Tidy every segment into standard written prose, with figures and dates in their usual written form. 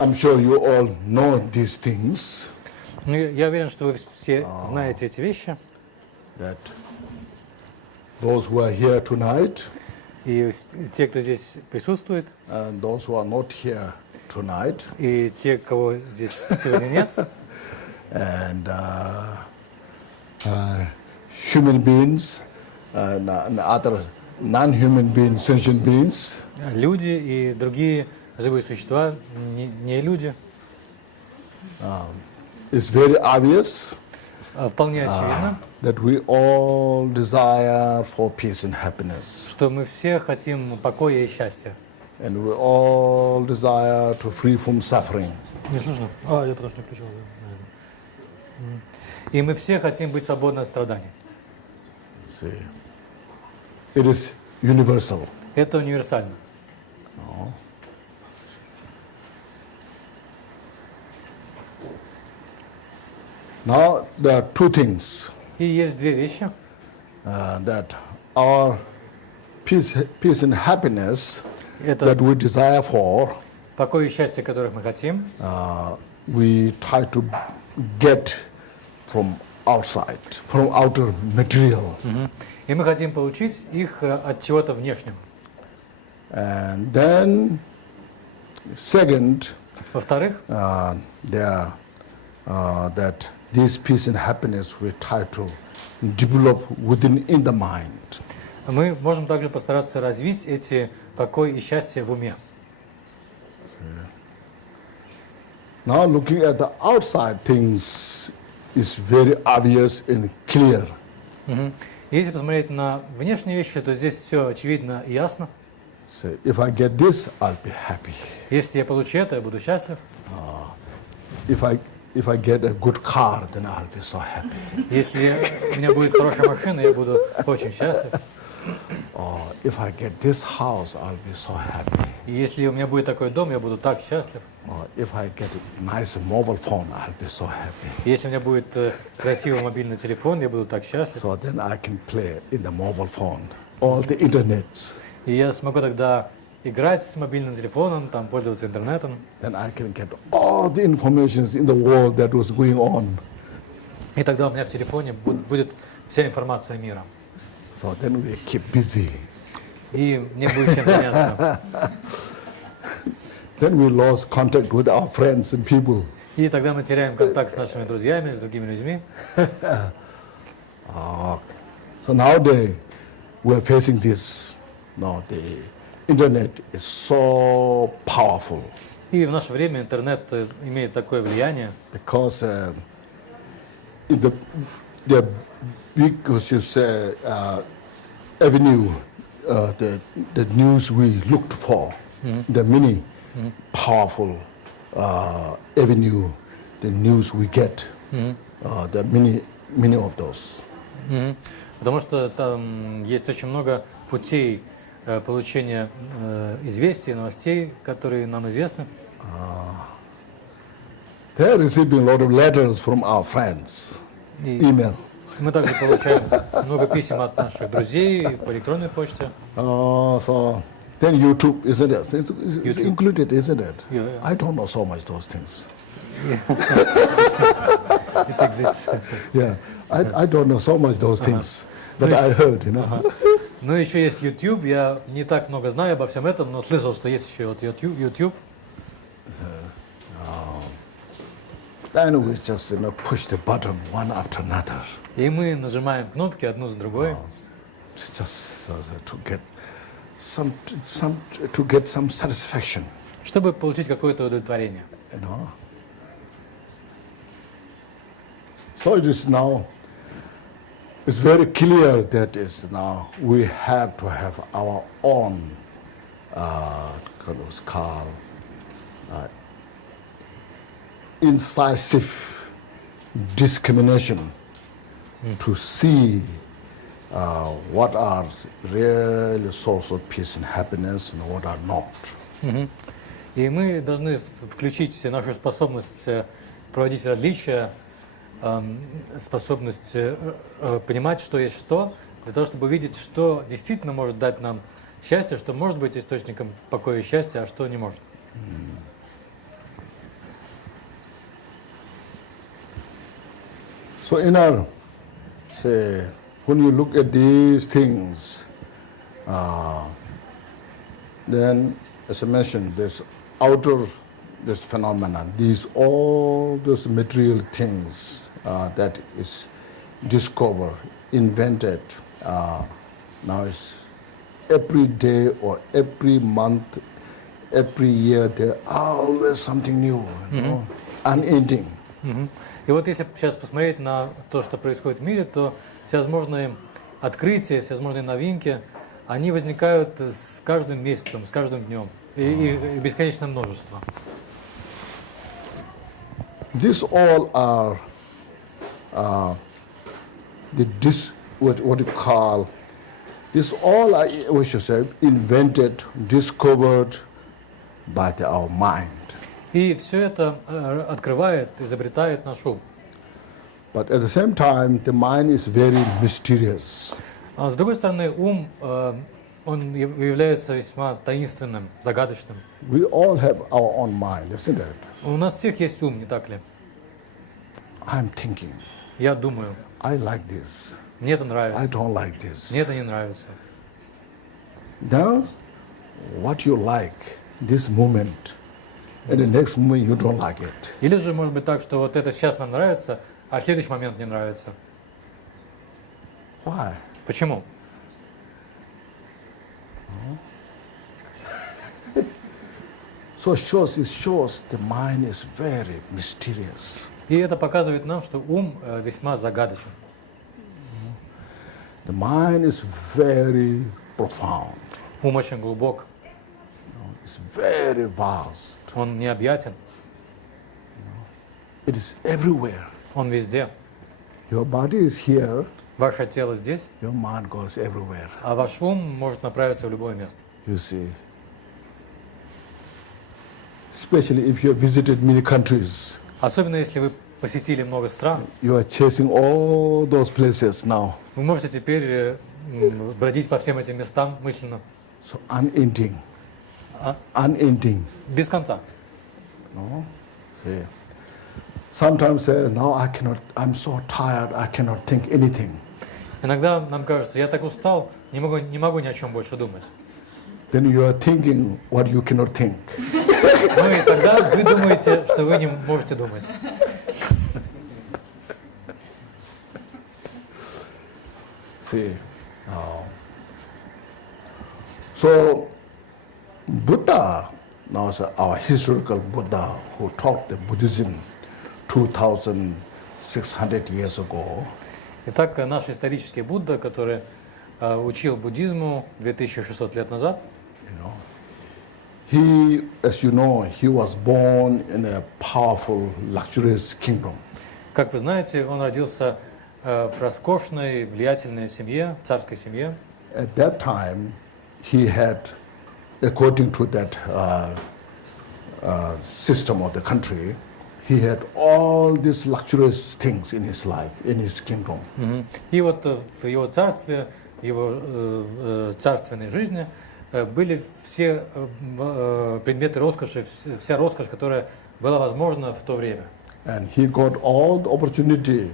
I'm sure you all know these things. Ну, я уверен, что вы все знаете эти вещи. That those who are here tonight, И те, кто здесь присутствует, and those who are not here tonight, и те, кого здесь сегодня нет, and human beings and other non-human beings, sentient beings, люди и другие живые существа, не люди, it's very obvious вполне очевидно, that we all desire for peace and happiness, что мы все хотим покоя и счастья. and we all desire to free from suffering. Не нужно. Я потому что включил. И мы все хотим быть свободны от страданий. See, it is universal. Это универсально. Now there are two things И есть две вещи. that our peace and happiness Это that we desire for, покой и счастье, которых мы хотим, we try to get from outside, from outer material. и мы хотим получить их от чего-то внешнего. And then, second, Во-вторых, that this peace and happiness we try to develop in the mind. мы можем также постараться развить эти покой и счастье в уме. Now looking at the outside things is very obvious and clear. Если посмотреть на внешние вещи, то здесь все очевидно и ясно. So if I get this, I'll be happy. Если я получу это, я буду счастлив. If I get a good car, then I'll be so happy. Если у меня будет хорошая машина, я буду очень счастлив. Or if I get this house, I'll be so happy. И если у меня будет такой дом, я буду так счастлив. Or if I get a nice mobile phone, I'll be so happy. И если у меня будет красивый мобильный телефон, я буду так счастлив. So then I can play in the mobile phone, all the internets. И я смогу тогда играть с мобильным телефоном, там пользоваться интернетом. Then I can get all the information in the world that was going on. И тогда у меня в телефоне будет вся информация мира. So then we keep busy. И мне будет чем заняться. Then we lost contact with our friends and people. И тогда мы теряем контакт с нашими друзьями, с другими людьми. So nowadays we are facing this. Now the internet is so powerful И в наше время интернет имеет такое влияние, because in the big, as you say, avenue, the news we looked for, the many powerful avenue, the news we get, there are many of those. потому что там есть очень много путей получения известий, новостей, которые нам известны. They are receiving a lot of letters from our friends, email. Мы также получаем много писем от наших друзей по электронной почте. So then YouTube, isn't it? It's included, isn't it? Yeah. I don't know so much those things. It exists. Yeah, I don't know so much those things, but I heard, you know. Ну, еще есть YouTube. Я не так много знаю обо всем этом, но слышал, что есть еще вот YouTube. Then we just push the button one after another. И мы нажимаем кнопки одну за другой, Just to get some satisfaction, чтобы получить какое-то удовлетворение. you know. So it is now. It's very clear that is now we have to have our own incisive discrimination to see what are really source of peace and happiness and what are not. И мы должны включить нашу способность проводить различия, способность понимать, что есть что, для того, чтобы видеть, что действительно может дать нам счастье, что может быть источником покоя и счастья, а что не может. So inner, say, when you look at these things, then, as I mentioned, there's outer, this phenomenon, all those material things that is discovered, invented. Now it's every day or every month, every year, there's always something new, you know, unending. И вот если сейчас посмотреть на то, что происходит в мире, то всевозможные открытия, всевозможные новинки, они возникают с каждым месяцем, с каждым днем, и бесконечное множество. These all are what you call, this all are, we should say, invented, discovered by our mind. И все это открывает, изобретает наш ум. But at the same time, the mind is very mysterious. А с другой стороны, ум, он является весьма таинственным, загадочным. We all have our own mind, isn't it? У нас всех есть ум, не так ли? I'm thinking. Я думаю. I like this. Мне это I нравится. don't like this. Мне это не нравится. Now, what you like this moment, and the next moment you don't like it. Или же может быть так, что вот это сейчас нам нравится, а в следующий момент не нравится. Why? Почему? So it shows the mind is very mysterious. И это показывает нам, что ум весьма загадочен. The mind is very profound. Ум очень глубок, It's very vast. он необъятен, It is everywhere. он везде. Your body is here, Ваше тело здесь, your mind goes everywhere. а ваш ум может направиться в любое место. You see. Especially if you have visited many countries, Особенно если вы посетили много стран, you are chasing all those places now. вы можете теперь бродить по всем этим местам мысленно, So unending. А? Unending. без конца. No? See. Sometimes say, now I'm so tired, I cannot think anything. Иногда нам кажется, я так устал, не могу ни о чем больше думать. Then you are thinking what you cannot think. Ну и тогда вы думаете, что вы не можете думать. See. So Buddha, now is our historical Buddha who taught the Buddhism 2,600 years ago. Итак, наш исторический Будда, который учил буддизму 2600 лет назад, He, as you know, he was born in a powerful, luxurious kingdom. как вы знаете, он родился в роскошной, влиятельной семье, в царской семье. At that time, he had, according to that system of the country, he had all these luxurious things in his life, in his kingdom. И вот в его царстве, в его царственной жизни были все предметы роскоши, вся роскошь, которая была возможна в то время. And he got all the opportunity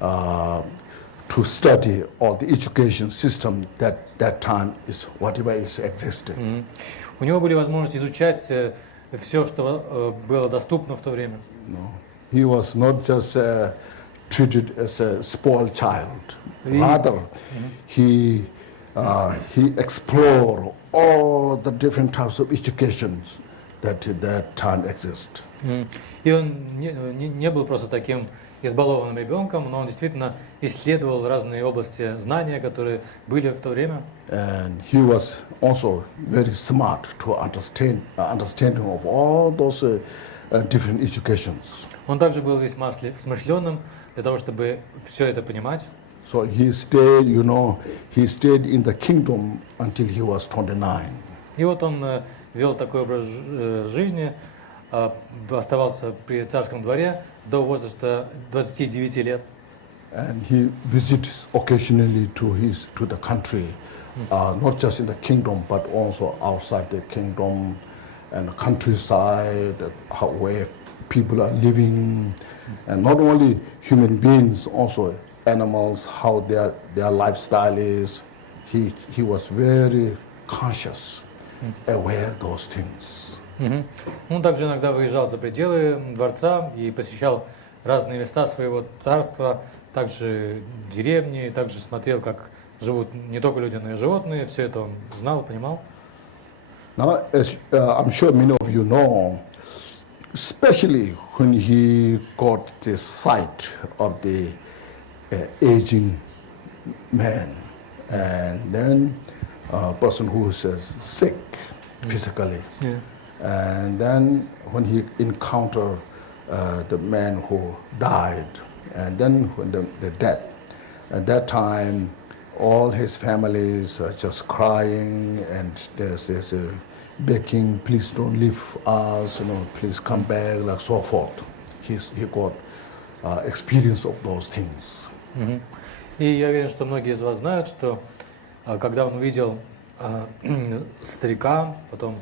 to study all the education system that time is whatever is existing. У него были возможности изучать все, что было доступно в то время. No. He was not just treated as a spoiled child. Rather, he explored all the different types of educations that at that time exist. И он не был просто таким избалованным ребенком, но он действительно исследовал разные области знания, которые были в то время. And he was also very smart to understanding of all those different educations. Он также был весьма смышленым для того, чтобы все это понимать. So he stayed, he stayed in the kingdom until he was 29. И вот он вел такой образ жизни, оставался при царском дворе до возраста 29 лет. And he visits occasionally to the country, not just in the kingdom, but also outside the kingdom and countryside, where people are living, and not only human beings, also animals, how their lifestyle is. He was very conscious, aware of those things. Он также иногда выезжал за пределы дворца и посещал разные места своего царства, также деревни, также смотрел, как живут не только люди, но и животные. Все это он знал, понимал. Now, as I'm sure many of you know, especially when he got the sight of the aging man, and then a person who is sick physically, and then when he encountered the man who died, and then when the death, at that time, all his families are just crying, and there's a begging, please don't leave us, please come back, like so forth. He got experience of those things. И я уверен, что многие из вас знают, что когда он увидел старика, потом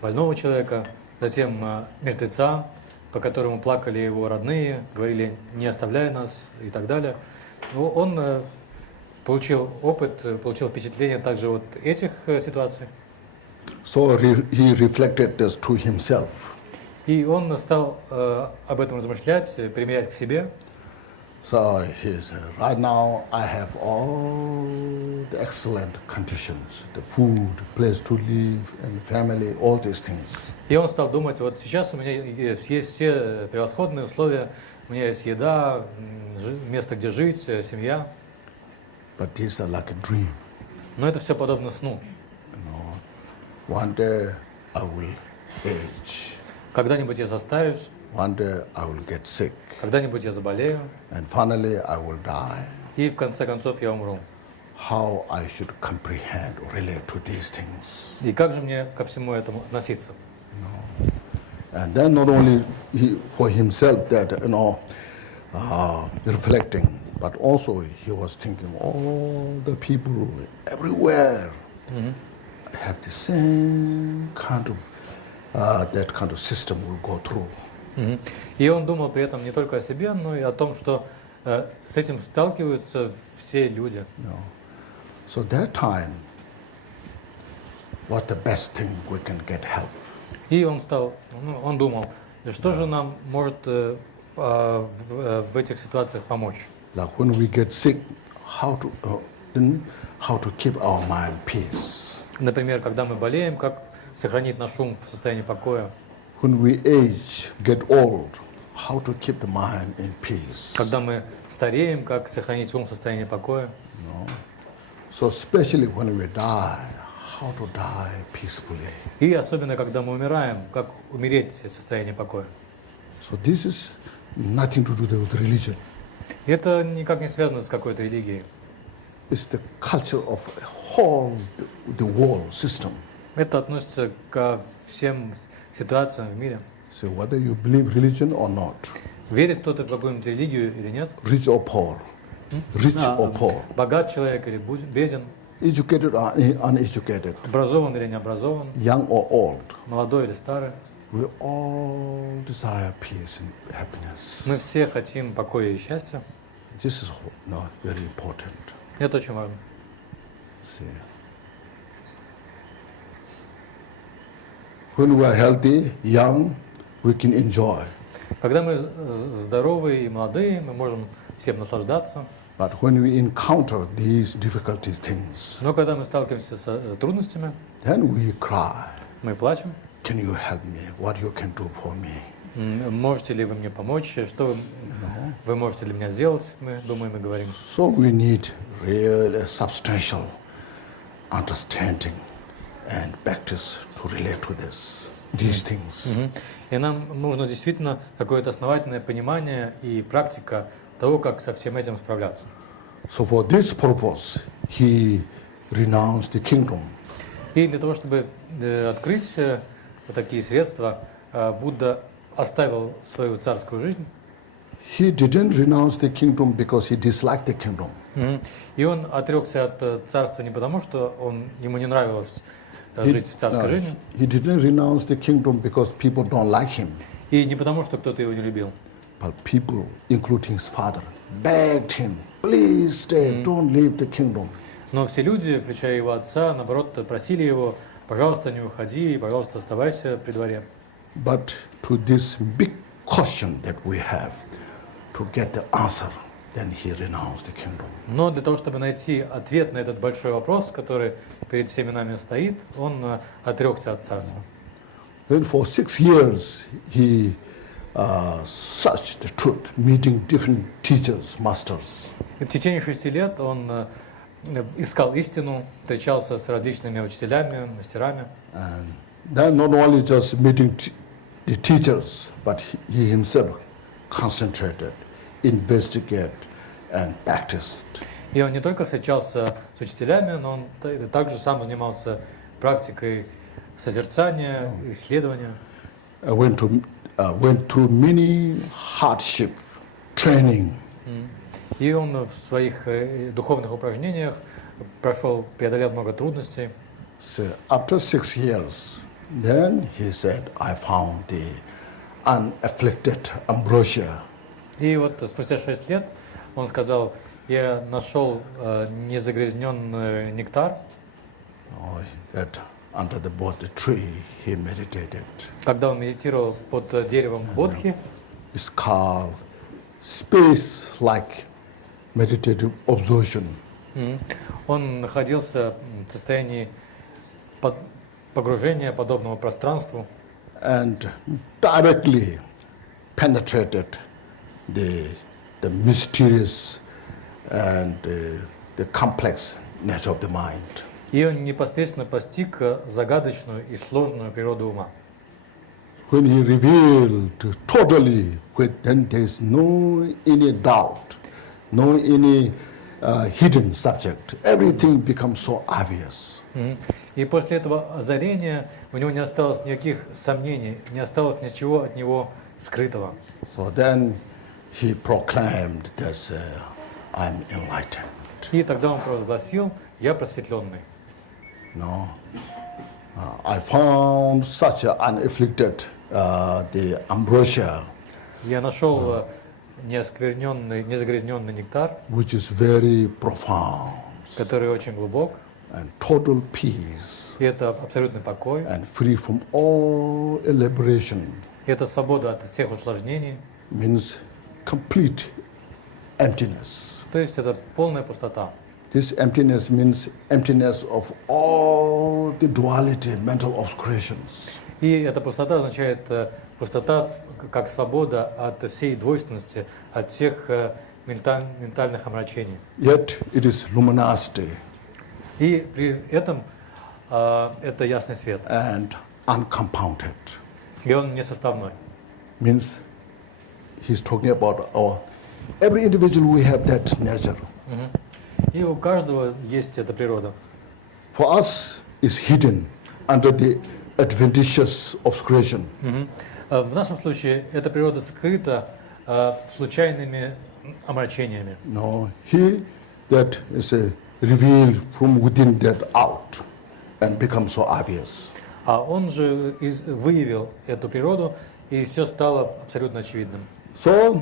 больного человека, затем мертвеца, по которому плакали его родные, говорили «не оставляй нас» и так далее, он получил опыт, получил впечатление также от этих ситуаций. So he reflected this to himself. И он стал об этом размышлять, примерять к себе. So he said, right now I have all the excellent conditions, the food, place to live, and family, all these things. И он стал думать, вот сейчас у меня есть все превосходные условия, у меня есть еда, место, где жить, семья. But these are like a dream. Но это все подобно сну. One day I will age. Когда-нибудь я состарюсь, One day I will get sick. когда-нибудь я заболею, And finally I will die. и в конце концов я умру. How I should comprehend or relate to these things. И как же мне ко всему этому относиться? And then not only for himself that, reflecting, but also he was thinking all the people everywhere have the same kind of, that kind of system will go through. И он думал при этом не только о себе, но и о том, что с этим сталкиваются все люди. So that time, what the best thing we can get help. И он думал, что же нам может в этих ситуациях помочь? Like when we get sick, how to keep our mind peace. Например, когда мы болеем, как сохранить наш ум в состоянии покоя? When we age, get old, how to keep the mind in peace. Когда мы стареем, как сохранить ум в состоянии покоя? So especially when we die, how to die peacefully. И особенно, когда мы умираем, как умереть в состоянии покоя? So this is nothing to do with religion. Это никак не связано с какой-то религией. It's the culture of whole the world system. Это относится ко всем ситуациям в мире. So whether you believe religion or not, Верит кто-то в какую-нибудь религию или нет? rich or poor, Богат человек или беден? educated or uneducated, Образован или не образован? young or old, Молодой или старый? we all desire peace and happiness. Мы все хотим покоя и счастья. This is very important. Это очень важно. See. When we are healthy, young, we can enjoy. Когда мы здоровые и молодые, мы можем всем наслаждаться. But when we encounter these difficulties things, Но когда мы сталкиваемся с трудностями, then we cry. мы плачем. Can you help me? What you can do for me? Можете ли вы мне помочь? Что вы можете для меня сделать? Мы думаем и говорим. So we need real substantial understanding and practice to relate to these things. И нам нужно действительно какое-то основательное понимание и практика того, как со всем этим справляться. So for this purpose, he renounced the kingdom. И для того, чтобы открыть такие средства, Будда оставил свою царскую жизнь. He didn't renounce the kingdom because he disliked the kingdom. И он отрекся от царства не потому, что ему не нравилось жить царской жизнью. He didn't renounce the kingdom because people don't like him. И не потому, что кто-то его не любил. But people, including his father, begged him, please stay, don't leave the kingdom. Но все люди, включая его отца, наоборот, просили его, пожалуйста, не уходи, пожалуйста, оставайся при дворе. But to this big question that we have, to get the answer, then he renounced the kingdom. Но для того, чтобы найти ответ на этот большой вопрос, который перед всеми нами стоит, он отрекся от царства. Then for 6 years he searched the truth, meeting different teachers, masters. И в течение 6 лет он искал истину, встречался с различными учителями, мастерами. And then not only just meeting the teachers, but he himself concentrated, investigated and practiced. И он не только встречался с учителями, но он также сам занимался практикой созерцания, исследования. Went through many hardship, training. И он в своих духовных упражнениях преодолел много трудностей. So after 6 years, then he said, I found the unafflicted ambrosia. И вот спустя 6 лет он сказал, я нашел незагрязненный нектар. That under the Bodhi tree he meditated. Когда он медитировал под деревом Бодхи, It's called space-like meditative observation. он находился в состоянии погружения, подобного пространству. And directly penetrated the mysterious and the complex nature of the mind. И он непосредственно постиг загадочную и сложную природу ума. When he revealed totally, then there is no any doubt, no any hidden subject. Everything becomes so obvious. И после этого озарения у него не осталось никаких сомнений, не осталось ничего от него скрытого. So then he proclaimed that I'm enlightened. И тогда он провозгласил, я просветленный. No, I found such an unafflicted the ambrosia, Я нашел незагрязненный нектар, which is very profound, который очень глубок, and total peace, и это абсолютный покой, and free from all elaboration, и это свобода от всех усложнений, means complete emptiness. то есть это полная пустота. This emptiness means emptiness of all the duality, mental obscurations. И эта пустота означает пустота как свобода от всей двойственности, от всех ментальных омрачений. Yet it is luminosity И при этом это ясный свет. and uncompounded. И он не составной. Means he's talking about every individual we have that nature. И у каждого есть эта природа. For us is hidden under the adventitious obscuration. В нашем случае эта природа скрыта случайными омрачениями. No, he that is revealed from within that out and becomes so obvious. А он же выявил эту природу, и все стало абсолютно очевидным. So,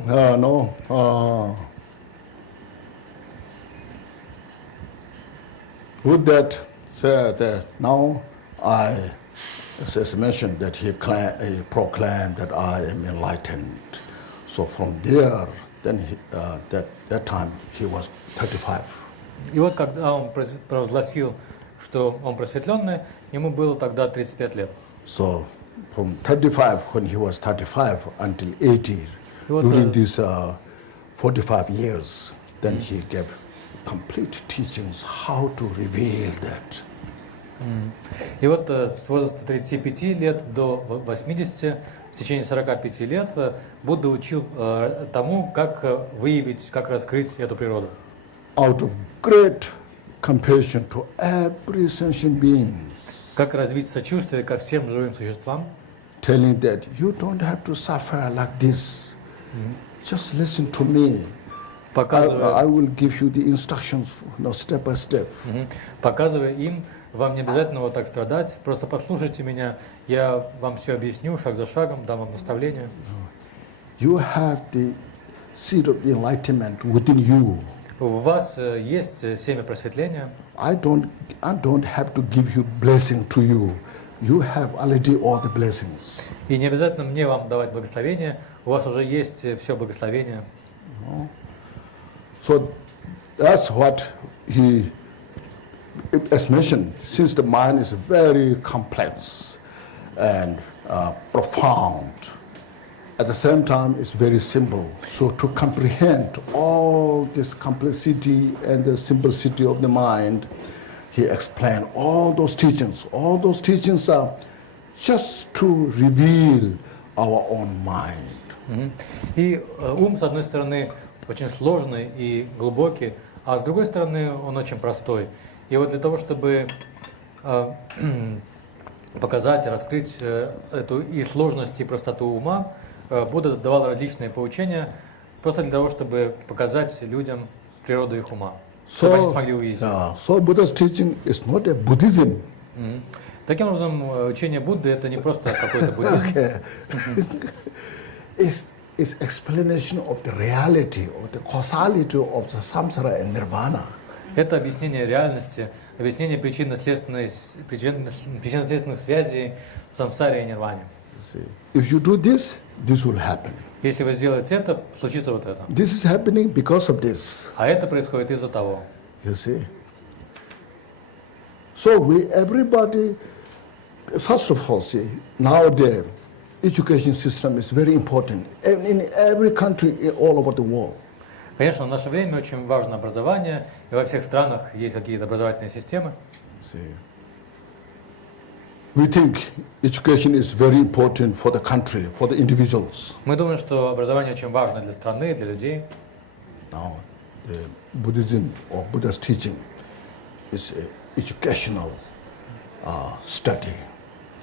with that said, now as mentioned, that he proclaimed that I am enlightened. So from there, then that time he was 35. И вот когда он провозгласил, что он просветленный, ему было тогда 35 лет. So from 35, when he was 35 until 80, during these 45 years, then he gave complete teachings how to reveal that. И вот с возраста 35 лет до 80, в течение 45 лет, Будда учил тому, как выявить, как раскрыть эту природу. Out of great compassion to every sentient being, Как развить сочувствие ко всем живым существам, telling that you don't have to suffer like this. Just listen to me. I will give you the instructions, step by step. показывая им, вам не обязательно вот так страдать, просто послушайте меня, я вам все объясню шаг за шагом, дам вам наставления. You have the seed of the enlightenment within you. У вас есть семя просветления. I don't have to give you blessing to you. You have already all the blessings. И не обязательно мне вам давать благословение, у вас уже есть все благословение. So that's what he, as mentioned, since the mind is very complex and profound, at the same time it's very simple. So to comprehend all this complexity and the simplicity of the mind, he explained all those teachings. All those teachings are just to reveal our own mind. И ум, с одной стороны, очень сложный и глубокий, а с другой стороны, он очень простой. И вот для того, чтобы показать и раскрыть эту и сложность, и простоту ума, Будда давал различные поучения, просто для того, чтобы показать людям природу их ума, чтобы они смогли увидеть. So Buddha's teaching is not a Buddhism. Таким образом, учение Будды это не просто какой-то буддизм. It's explanation of the reality, of the causality of the samsara and nirvana. Это объяснение реальности, объяснение причинно-следственных связей в самсаре и нирване. If you do this, this will happen. Если вы сделаете это, случится вот это. This is happening because of this. А это происходит из-за того. You see. So everybody, first of all, see, nowadays, education system is very important in every country all over the world. Конечно, в наше время очень важно образование, и во всех странах есть какие-то образовательные системы. See. We think education is very important for the country, for the individuals. Мы думаем, что образование очень важно для страны, для людей. Now, the Buddhism or Buddha's teaching is an educational study.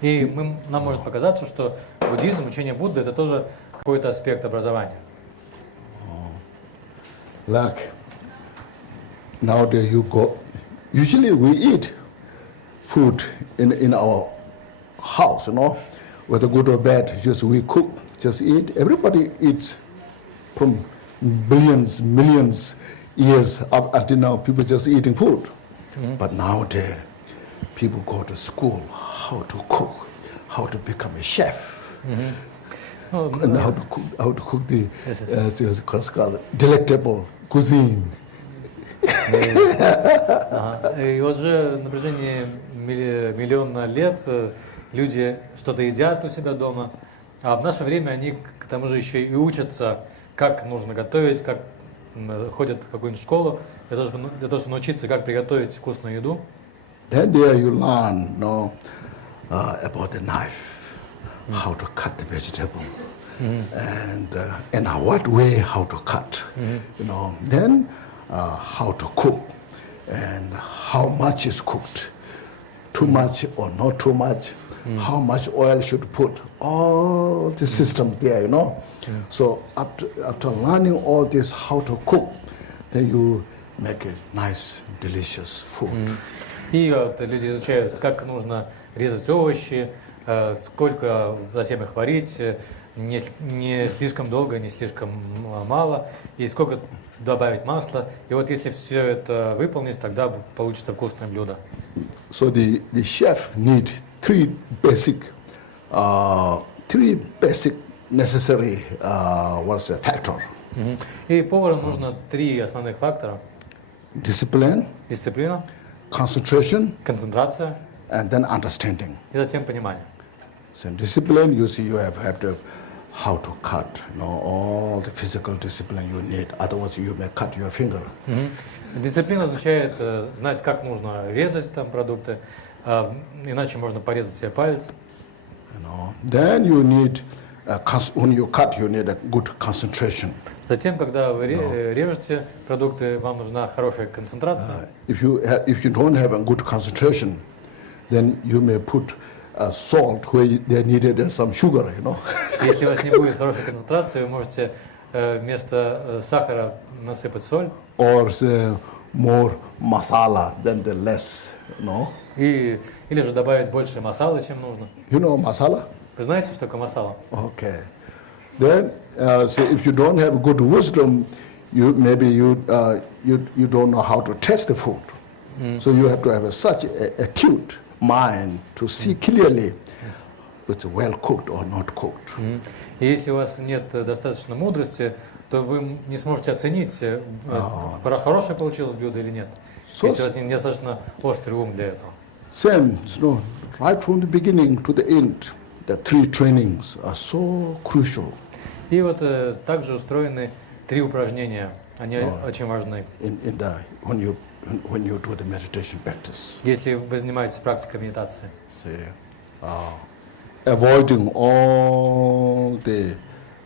И нам может показаться, что буддизм, учение Будды, это тоже какой-то аспект образования. Like nowadays you go, usually we eat food in our house, you know, whether good or bad, just we cook, just eat. Everybody eats from billions, millions years up until now, people just eating food. But nowadays, people go to school, how to cook, how to become a chef, and how to cook the delectable cuisine. И уже на протяжении миллиона лет люди что-то едят у себя дома, а в наше время они к тому же еще и учатся, как нужно готовить, как ходят в какую-нибудь школу, для того, чтобы научиться, как приготовить вкусную еду. Then there you learn, about the knife, how to cut the vegetable, and in what way how to cut, Then how to cook, and how much is cooked, too much or not too much, how much oil should put, all the systems there, So after learning all this, how to cook, then you make a nice, delicious food. И вот люди изучают, как нужно резать овощи, сколько затем их варить, не слишком долго, не слишком мало, и сколько добавить масла. И вот если все это выполнить, тогда получится вкусное блюдо. So the chef need three basic necessary factor. И повару нужно три основных фактора: discipline, дисциплина, concentration, концентрация, and then understanding. И затем понимание. So discipline, you see, you have to how to cut, all the physical discipline you need. Otherwise, you may cut your finger. Дисциплина означает знать, как нужно резать там продукты, иначе можно порезать себе палец. Then you need, when you cut, you need a good concentration. Затем, когда вы режете продукты, вам нужна хорошая концентрация. If you don't have a good concentration, then you may put salt where they needed some sugar, Если у вас не будет хорошей концентрации, вы можете вместо сахара насыпать соль. Or say more masala than the less, Или же добавить больше масала, чем нужно. You know masala? Вы знаете, что такое масала? Okay. Then, say if you don't have good wisdom, maybe you don't know how to taste the food. So you have to have such a acute mind to see clearly it's well cooked or not cooked. И если у вас нет достаточно мудрости, то вы не сможете оценить, хорошее получилось блюдо или нет. Если у вас недостаточно острый ум для этого. Same, right from the beginning to the end, the 3 trainings are so crucial. И вот также устроены 3 упражнения, они очень важны. When you do the meditation practice. Если вы занимаетесь практикой медитации. Avoiding all the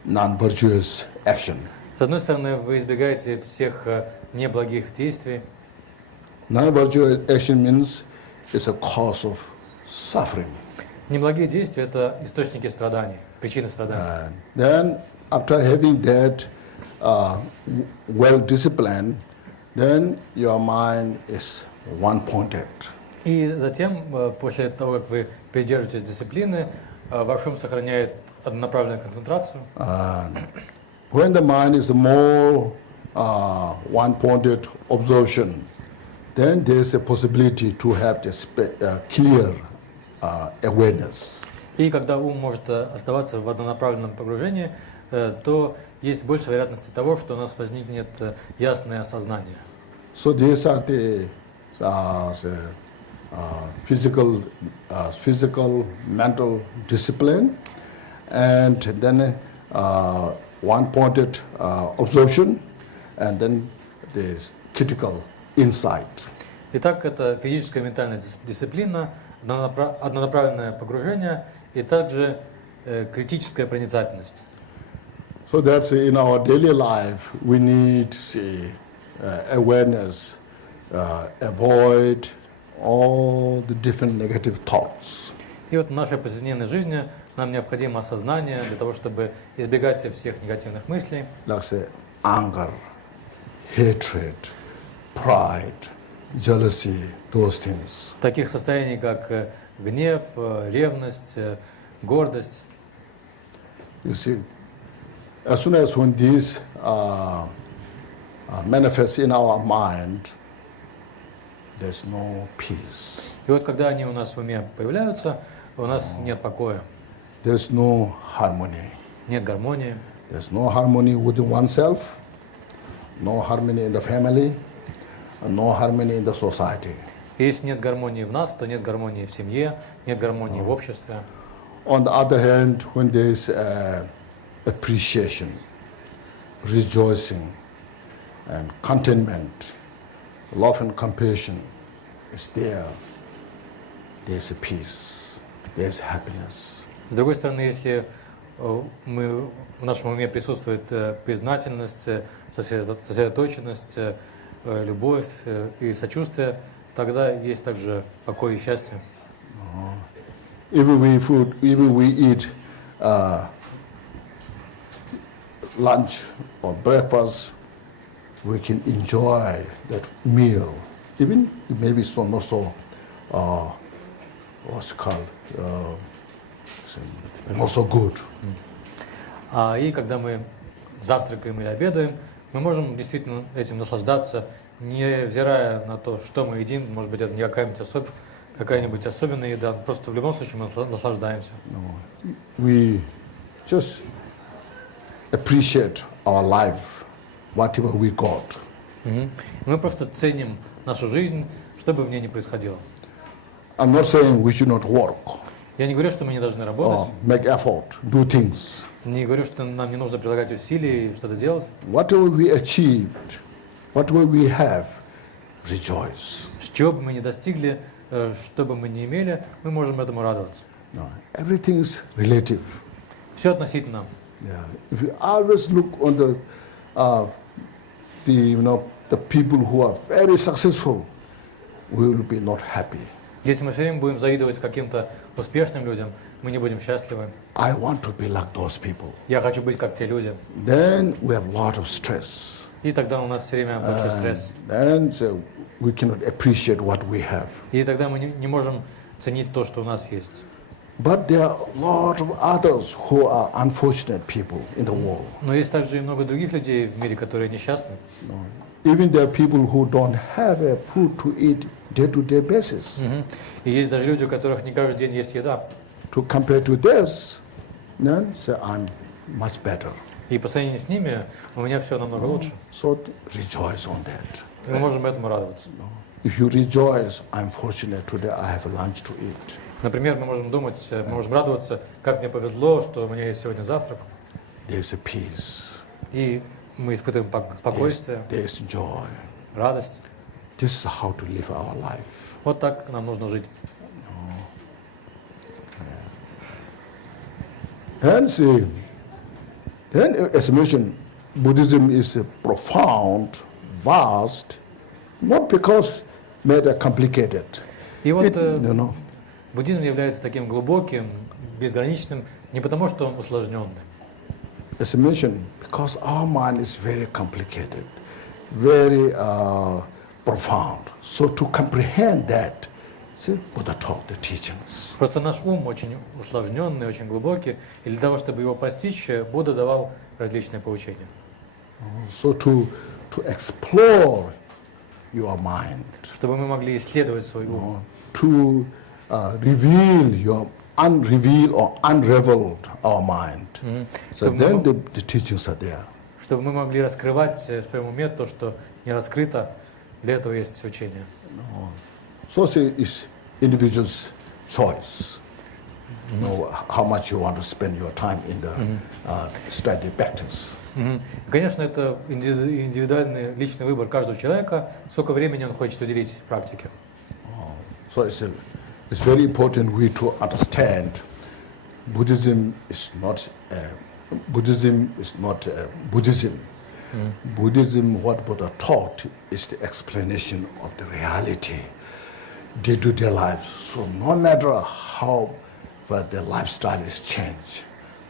non-virtuous action. С одной стороны, вы избегаете всех неблагих действий. Non-virtuous action means it's a cause of suffering. Неблагие действия – это источники страданий, причины страданий. Then, after having that well-disciplined, then your mind is one-pointed. И затем, после того, как вы придерживаетесь дисциплины, ваш ум сохраняет однонаправленную концентрацию. When the mind is more one-pointed observation, then there is a possibility to have this clear awareness. И когда ум может оставаться в однонаправленном погружении, то есть больше вероятности того, что у нас возникнет ясное осознание. So these are the physical, mental discipline, and then one-pointed observation, and then there's critical insight. Итак, это физическая и ментальная дисциплина, однонаправленное погружение и также критическая проницательность. So that's in our daily life we need awareness, avoid all the different negative thoughts. И вот в нашей повседневной жизни нам необходимо осознание для того, чтобы избегать всех негативных мыслей. Like say anger, hatred, pride, jealousy, those things. Таких состояний, как гнев, ревность, гордость. You see, as soon as when these manifest in our mind, there's no peace. И вот когда они у нас в уме появляются, у нас нет покоя. There's no harmony. Нет гармонии. There's no harmony within oneself, no harmony in the family, no harmony in the society. И если нет гармонии в нас, то нет гармонии в семье, нет гармонии в обществе. On the other hand, when there's appreciation, rejoicing, and contentment, love and compassion is there. There's a peace, there's happiness. С другой стороны, если в нашем уме присутствует признательность, сосредоточенность, любовь и сочувствие, тогда есть также покой и счастье. Even we eat lunch or breakfast, we can enjoy that meal. Even maybe it's not so what's it called, not so good. И когда мы завтракаем или обедаем, мы можем действительно этим наслаждаться, не взирая на то, что мы едим. Может быть, это не какая-нибудь особенная еда, просто в любом случае мы наслаждаемся. We just appreciate our life, whatever we got. Мы просто ценим нашу жизнь, что бы в ней ни происходило. I'm not saying we should not work. Я не говорю, что мы не должны работать. Make effort, do things. Не говорю, что нам не нужно прилагать усилий и что-то делать. Whatever we achieved, whatever we have, rejoice. Что бы мы ни достигли, что бы мы ни имели, мы можем этому радоваться. No, everything is relative. Все относительно. Yeah. If you always look on the people who are very successful, we will be not happy. Если мы все время будем завидовать каким-то успешным людям, мы не будем счастливы. I want to be like those people. Я хочу быть как те люди. Then we have a lot of stress. И тогда у нас все время большой стресс. And so we cannot appreciate what we have. И тогда мы не можем ценить то, что у нас есть. But there are a lot of others who are unfortunate people in the world. Но есть также и много других людей в мире, которые несчастны. Even there are people who don't have a food to eat day-to-day basis. И есть даже люди, у которых не каждый день есть еда. To compare to this, then say I'm much better. И по сравнению с ними у меня все намного лучше. So rejoice on that. Мы можем этому радоваться. If you rejoice, I'm fortunate today. I have lunch to eat. Например, мы можем думать, мы можем радоваться, как мне повезло, что у меня есть сегодня завтрак. There's a peace. И мы испытываем спокойствие, There's joy. радость. This is how to live our life. Вот так нам нужно жить. And see, then as I mentioned, Buddhism is profound, vast, not because made complicated. И вот You know, буддизм является таким глубоким, безграничным, не потому что он усложненный. as I mentioned, because our mind is very complicated, very profound. So to comprehend that, see, Buddha taught the teachings. Просто наш ум очень усложненный, очень глубокий, и для того, чтобы его постичь, Будда давал различные поучения. So to explore your mind, Чтобы мы могли исследовать свой ум, to unreveal or unravel our mind. So Чтобы then мы- the teachings are there. чтобы мы могли раскрывать в своем уме то, что не раскрыто, для этого есть учение. So it's individual's choice. You know, how much you want to spend your time in the study practice. И, конечно, это индивидуальный личный выбор каждого человека, сколько времени он хочет уделить практике. So it's very important we to understand Buddhism is not Buddhism. Buddhism, what Buddha taught, is the explanation of the reality, day-to-day life. So no matter how the lifestyle is changed,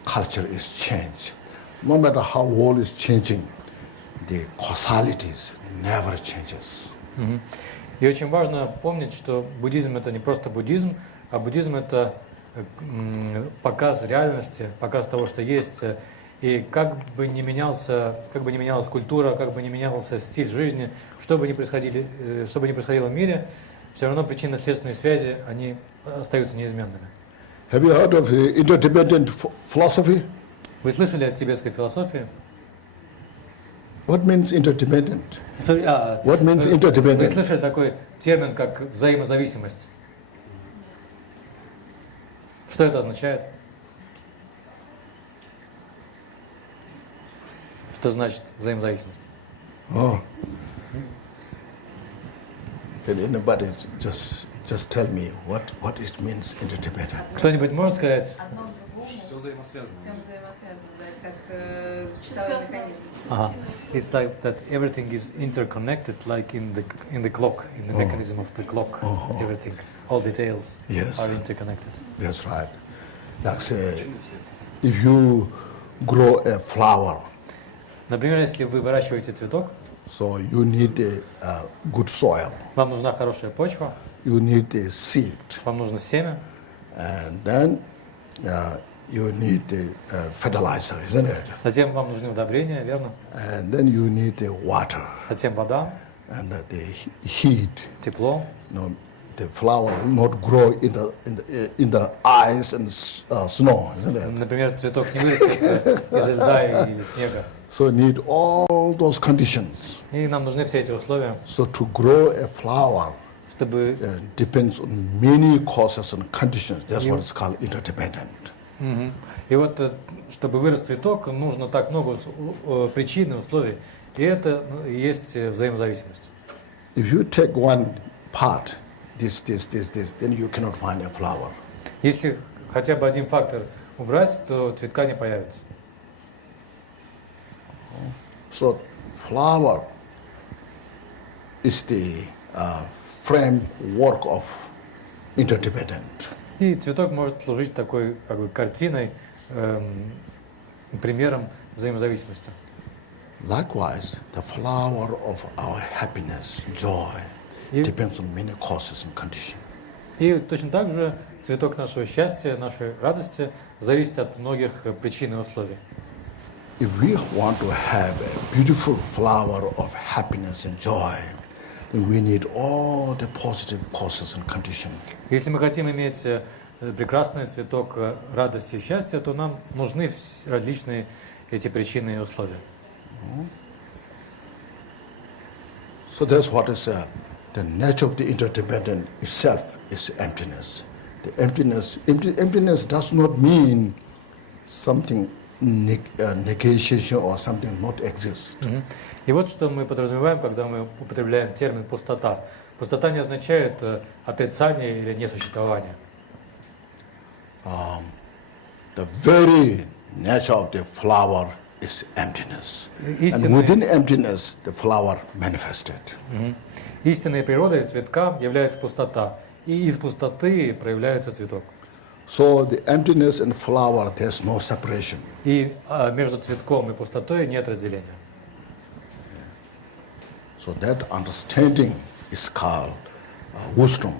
culture is changed, no matter how world is changing, the causalities never changes. И очень важно помнить, что буддизм это не просто буддизм, а буддизм это показ реальности, показ того, что есть. И как бы ни менялась культура, как бы ни менялся стиль жизни, что бы ни происходило в мире, все равно причинно-следственные связи, они остаются неизменными. Have you heard of the interdependent philosophy? Вы слышали о тибетской философии? What means interdependent? What means Вы interdependent? слышали такой термин, как взаимозависимость? Что это означает? Что значит взаимозависимость? Oh. Can anybody just tell me what it means interdependent? Кто-нибудь может сказать? Одно к другому. Все взаимосвязано. Всем взаимосвязано, да, это как часовой механизм. Ага. It's like that everything is interconnected, like in the clock, in the mechanism of the clock. Everything, all details Yes. are interconnected. That's right. Like say, if you grow a flower, Например, если вы выращиваете цветок, so you need a good soil, вам нужна хорошая почва, you need a seed, вам нужно семя, and then you need the fertilizer, isn't it? затем вам нужны удобрения, верно? And then you need the water Затем вода, and the heat. тепло. No, the flower will not grow in the ice and snow, isn't it? Например, цветок не вырастет из льда или снега. So need all those conditions. И нам нужны все эти условия, So to grow a flower чтобы... depends on many causes and conditions. That's what it's called interdependent. И вот, чтобы вырос цветок, нужно так много причин и условий. И это и есть взаимозависимость. If you take one part, this, then you cannot find a flower. Если хотя бы один фактор убрать, то цветка не появится. So flower is the framework of interdependent. И цветок может служить такой как бы картиной, примером взаимозависимости. Likewise, the flower of our happiness, joy, depends on many causes and conditions. И точно так же цветок нашего счастья, нашей радости зависит от многих причин и условий. If we want to have a beautiful flower of happiness and joy, then we need all the positive causes and conditions. Если мы хотим иметь прекрасный цветок радости и счастья, то нам нужны различные эти причины и условия. So that's what is the nature of the interdependent itself is emptiness. The emptiness does not mean something negation or something not exist. И вот что мы подразумеваем, когда мы употребляем термин пустота. Пустота не означает отрицание или несуществование. The very nature of the flower is emptiness. And within emptiness, the flower manifested. Истинной природой цветка является пустота, и из пустоты проявляется цветок. So the emptiness and flower, there's no separation. И между цветком и пустотой нет разделения. So that understanding is called wisdom.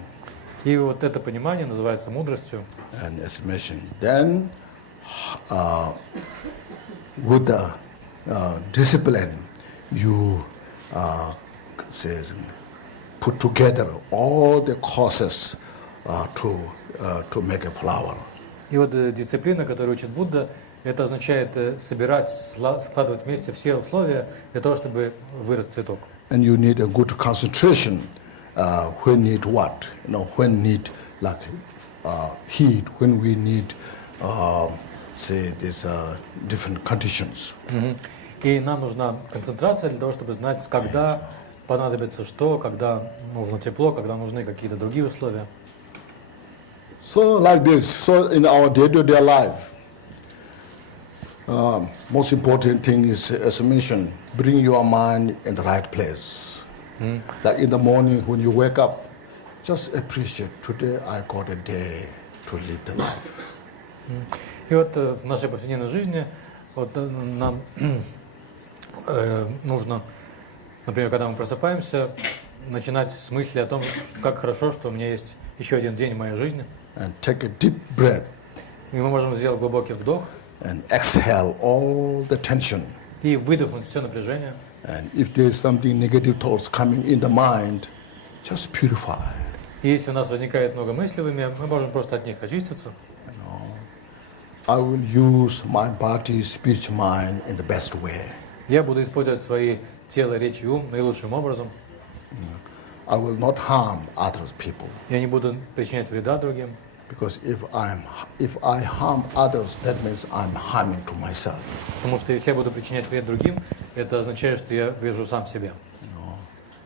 И вот это понимание называется мудростью. And as mentioned, then with the discipline, you put together all the causes to make a flower. И вот дисциплина, которую учит Будда, это означает собирать, складывать вместе все условия для того, чтобы вырос цветок. And you need a good concentration. When need what? When need like heat. When we need, these different conditions. И нам нужна концентрация для того, чтобы знать, когда понадобится что, когда нужно тепло, когда нужны какие-то другие условия. So like this. So in our day-to-day life, most important thing is, as I mentioned, bring your mind in the right place. Like in the morning when you wake up, just appreciate today I got a day to live the life. И вот в нашей повседневной жизни вот нам нужно, например, когда мы просыпаемся, начинать с мысли о том, как хорошо, что у меня есть еще один день в моей жизни. And take a deep breath. И мы можем сделать глубокий вдох. And exhale all the tension. И выдохнуть все напряжение. And if there is something negative thoughts coming in the mind, just purify. И если у нас возникает много мыслей в уме, мы можем просто от них очиститься. I will use my body, speech, mind in the best way. Я буду использовать свои тело, речь и ум наилучшим образом. I will not harm other people. Я не буду причинять вреда другим. Because if I harm others, that means I'm harming to myself. Потому что если я буду причинять вред другим, это означает, что я врежу сам себе.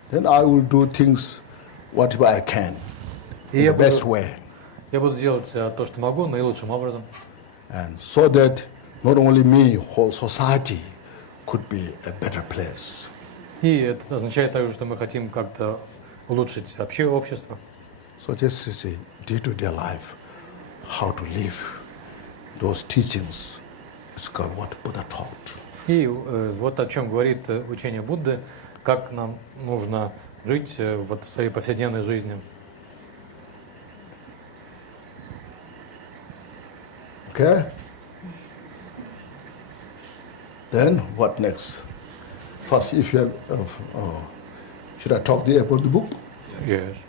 Then I will do things whatever I can in the best way. Я буду делать то, что могу, наилучшим образом. And so that not only me, whole society could be a better place. И это означает также, что мы хотим как-то улучшить вообще общество. So this is a day-to-day life, how to live. Those teachings is called what Buddha taught. И вот о чем говорит учение Будды, как нам нужно жить вот в своей повседневной жизни. Okay? Then what next? First, if you have, should I talk about the book? Yes.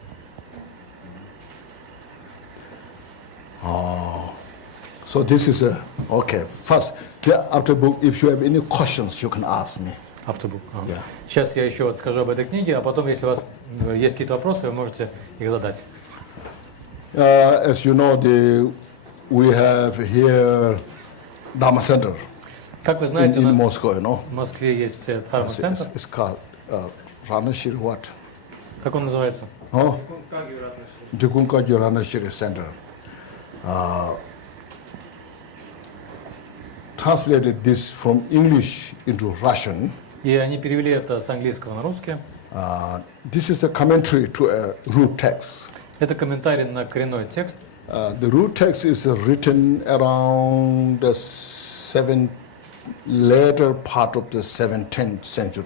So this is okay. First, after book, if you have any questions, you can ask me. After book. Yeah. Сейчас я еще вот скажу об этой книге, а потом, если у вас есть какие-то вопросы, вы можете их задать. As you know, we have here Dharma Center. Как вы знаете, in у нас Moscow, you know. в Москве есть Dharma Center. It's called Ратна what? Как он называется? Дрикунг Ратна Center. Translated this from English into Russian. И они перевели это с английского на русский. This is a commentary to a root text. Это комментарий на коренной текст. The root text is written around the 17th later part of the 17th century.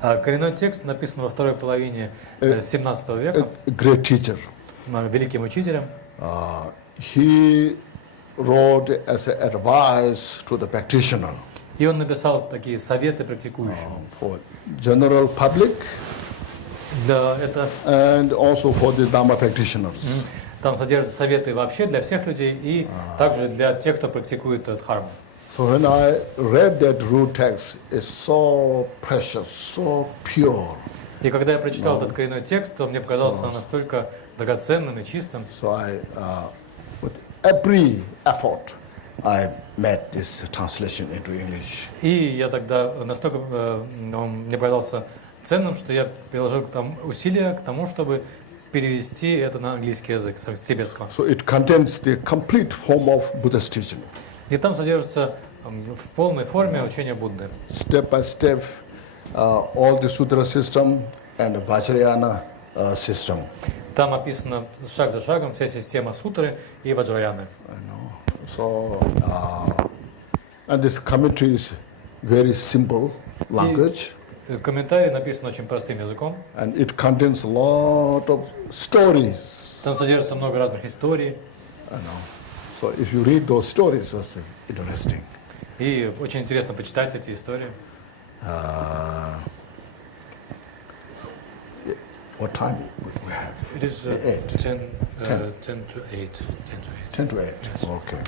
Коренной текст написан во второй половине 17 века A great teacher. великим учителем. He wrote as an advice to the practitioner. И он написал такие советы практикующим. For general public and also for the Dhamma practitioners. Там содержатся советы вообще для всех людей и также для тех, кто практикует дхарму. So when I read that root text, it's so precious, so pure. И когда я прочитал этот коренной текст, то мне показался настолько драгоценным и чистым. So I, with every effort, I made this translation into English. И я тогда настолько он мне показался ценным, что я приложил усилия к тому, чтобы перевести это на английский язык с тибетского. So it contains the complete form of Buddha's teaching. И там содержится в полной форме учение Будды. Step by step, all the sutra system and the Vajrayana system. Там описано шаг за шагом вся система сутры и ваджраяны. So, and this commentary is very simple language. Комментарий написан очень простым языком. And it contains a lot of stories. Там содержится много разных историй. So if you read those stories, that's interesting. И очень интересно почитать эти истории. What time we have? It is 10 to 8. 10 to 8. Yes. Okay.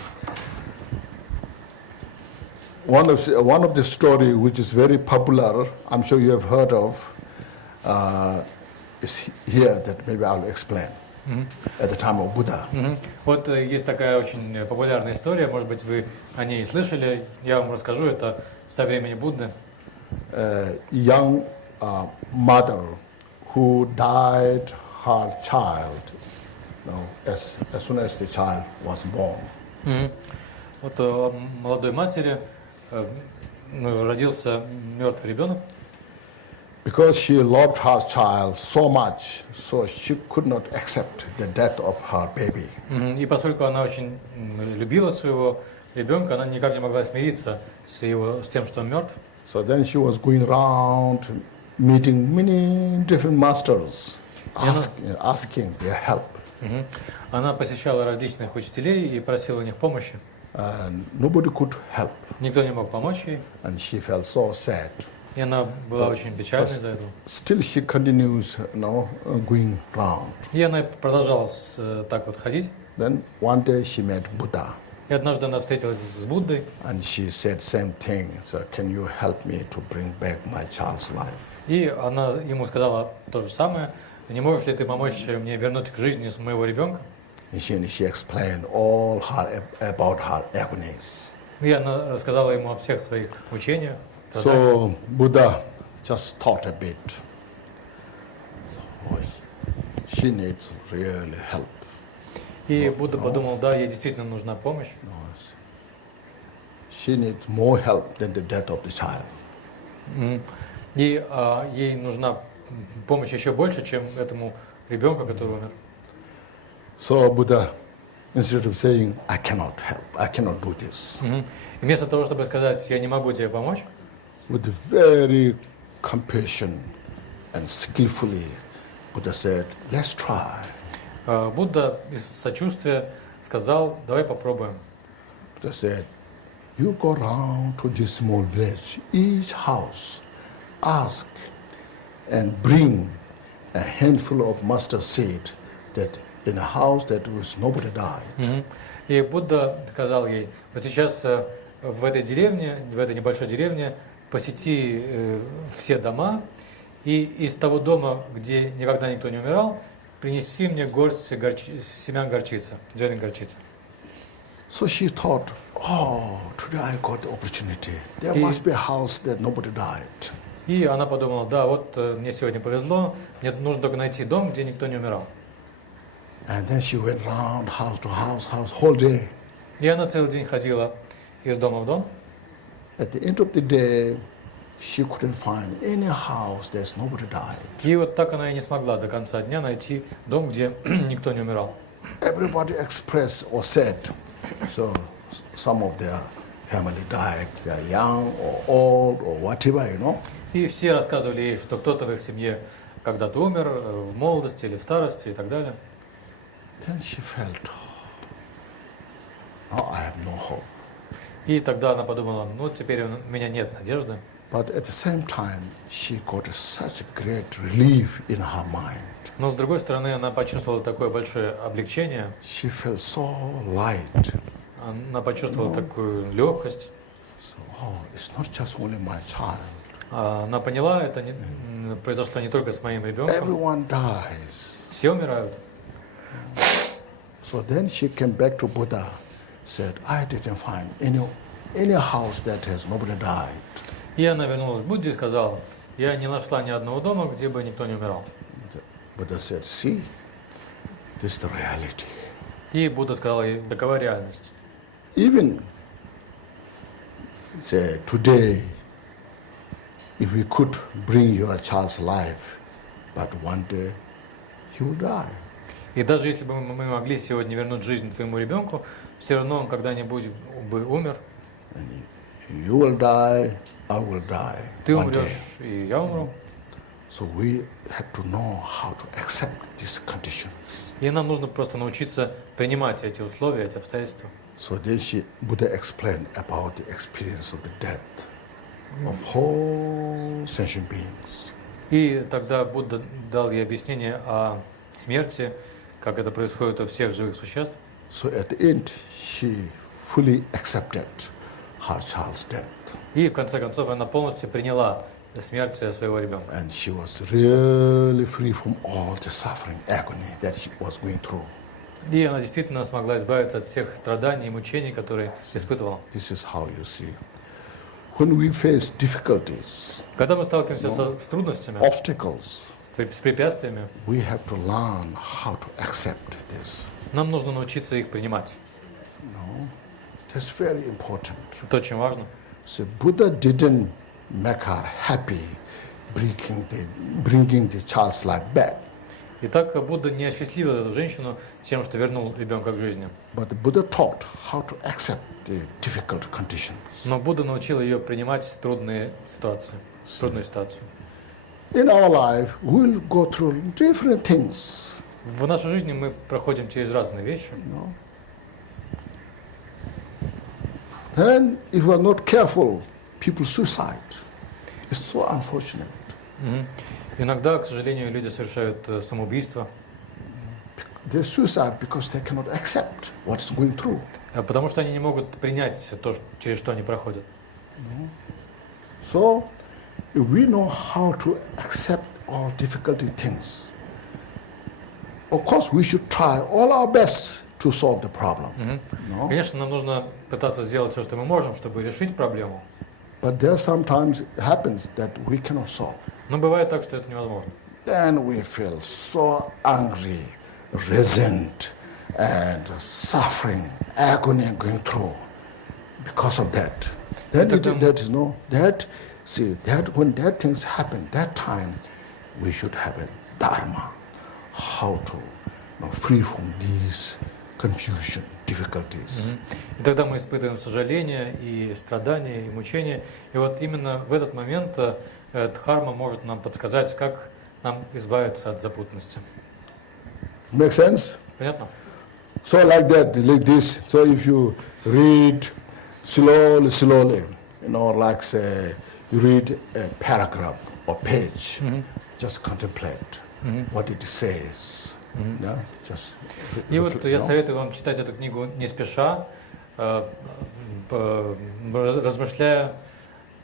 One of the story which is very popular, I'm sure you have heard of, is here that maybe I'll explain. At the time of Buddha. Вот есть такая очень популярная история, может быть, вы о ней слышали. Я вам расскажу, это со времени Будды. Young mother who died her child, as soon as the child was born. Вот у молодой матери родился мертвый ребенок. Because she loved her child so much, so she could not accept the death of her baby. И поскольку она очень любила своего ребенка, она никак не могла смириться с тем, что он мертв. So then she was going around meeting many different masters, asking their help. Она посещала различных учителей и просила у них помощи. And nobody could help. Никто не мог помочь ей. And she felt so sad. И она была очень печальна из-за этого. Still she continues, going round. И она продолжала так вот ходить. Then one day she met Buddha. И однажды она встретилась с Буддой. And she said same thing. So can you help me to bring back my child's life? И она ему сказала то же самое. Не можешь ли ты помочь мне вернуть к жизни моего ребенка? And she explained all about her agonies. И она рассказала ему о всех своих учениях. So Buddha just thought a bit. So she needs really help. И Будда подумал, да, ей действительно нужна помощь. She needs more help than the death of the child. И ей нужна помощь еще больше, чем этому ребенку, который умер. So Buddha, instead of saying, I cannot help, I cannot do this. Вместо того, чтобы сказать, я не могу тебе помочь, with very compassion and skillfully, Buddha said, let's try. Будда из сочувствия сказал, давай попробуем. Buddha said, you go round to this small village, each house, ask and bring a handful of mustard seed that in a house that was nobody died. И Будда сказал ей, вот сейчас в этой деревне, в этой небольшой деревне, посети все дома, и из того дома, где никогда никто не умирал, принеси мне горсть семян горчицы, зерен горчицы. So she thought, oh, today I got the opportunity. There must be a house that nobody died. И она подумала, да, вот мне сегодня повезло, мне нужно только найти дом, где никто не умирал. And then she went round house to house, whole day. И она целый день ходила из дома в дом. At the end of the day, she couldn't find any house that nobody died. И вот так она и не смогла до конца дня найти дом, где никто не умирал. Everybody expressed or said, so some of their family died, they are young or old or whatever, you know. И все рассказывали ей, что кто-то в их семье когда-то умер, в молодости или в старости и так далее. Then she felt, oh, I have no hope. И тогда она подумала, ну теперь у меня нет надежды. But at the same time, she got such great relief in her mind. Но с другой стороны, она почувствовала такое большое облегчение. She felt so light. Она почувствовала такую легкость. So, oh, it's not just only my child. Она поняла, это произошло не только с моим ребенком. Everyone dies. Все умирают. So then she came back to Buddha, said, I didn't find any house that has nobody died. И она вернулась к Будде и сказала, я не нашла ни одного дома, где бы никто не умирал. Buddha said, see, this is the reality. И Будда сказал ей, такова реальность. Even, say, today, if we could bring your child's life, but one day he will die. И даже если бы мы могли сегодня вернуть жизнь твоему ребенку, все равно он когда-нибудь бы умер. And you will die, I will die. Ты one умрешь, day. и я умру. So we have to know how to accept these conditions. И нам нужно просто научиться принимать эти условия, эти обстоятельства. So then Buddha explained about the experience of the death of whole sentient beings. И тогда Будда дал ей объяснение о смерти, как это происходит у всех живых существ. So at the end, she fully accepted her child's death. И в конце концов она полностью приняла смерть своего ребенка. And she was really free from all the suffering, agony that she was going through. И она действительно смогла избавиться от всех страданий и мучений, которые испытывала. This is how you see. When we face difficulties, Когда мы сталкиваемся с трудностями, obstacles, с препятствиями, we have to learn how to accept this. нам нужно научиться их принимать. That's very important. Это очень важно. So Buddha didn't make her happy bringing the child's life back. Итак, Будда не осчастливил эту женщину тем, что вернул ребенка к жизни. But Buddha taught how to accept the difficult conditions. Но Будда научил ее принимать трудные ситуации, трудную ситуацию. In our life, we'll go through different things. В нашей жизни мы проходим через разные вещи. Then, if we are not careful, people suicide. It's so unfortunate. Иногда, к сожалению, люди совершают самоубийство. They suicide because they cannot accept what is going through. Потому что они не могут принять то, через что они проходят. So, if we know how to accept all difficult things, of course we should try all our best to solve the problem. No? Конечно, нам нужно пытаться сделать все, что мы можем, чтобы решить проблему. But there sometimes happens that we cannot solve. Но бывает так, что это невозможно. Then we feel so angry, resent, and suffering, agony going through because of that. Then when that things happen, that time we should have a dharma, how to free from these confusion, difficulties. И тогда мы испытываем сожаление и страдания, и мучения. И вот именно в этот момент дхарма может нам подсказать, как нам избавиться от запутанности. Make sense? Понятно? So like that, like this. So if you read slowly, like say you read a paragraph or page, just contemplate what it says. Yeah? Just И вот я советую вам читать эту книгу не спеша, размышляя,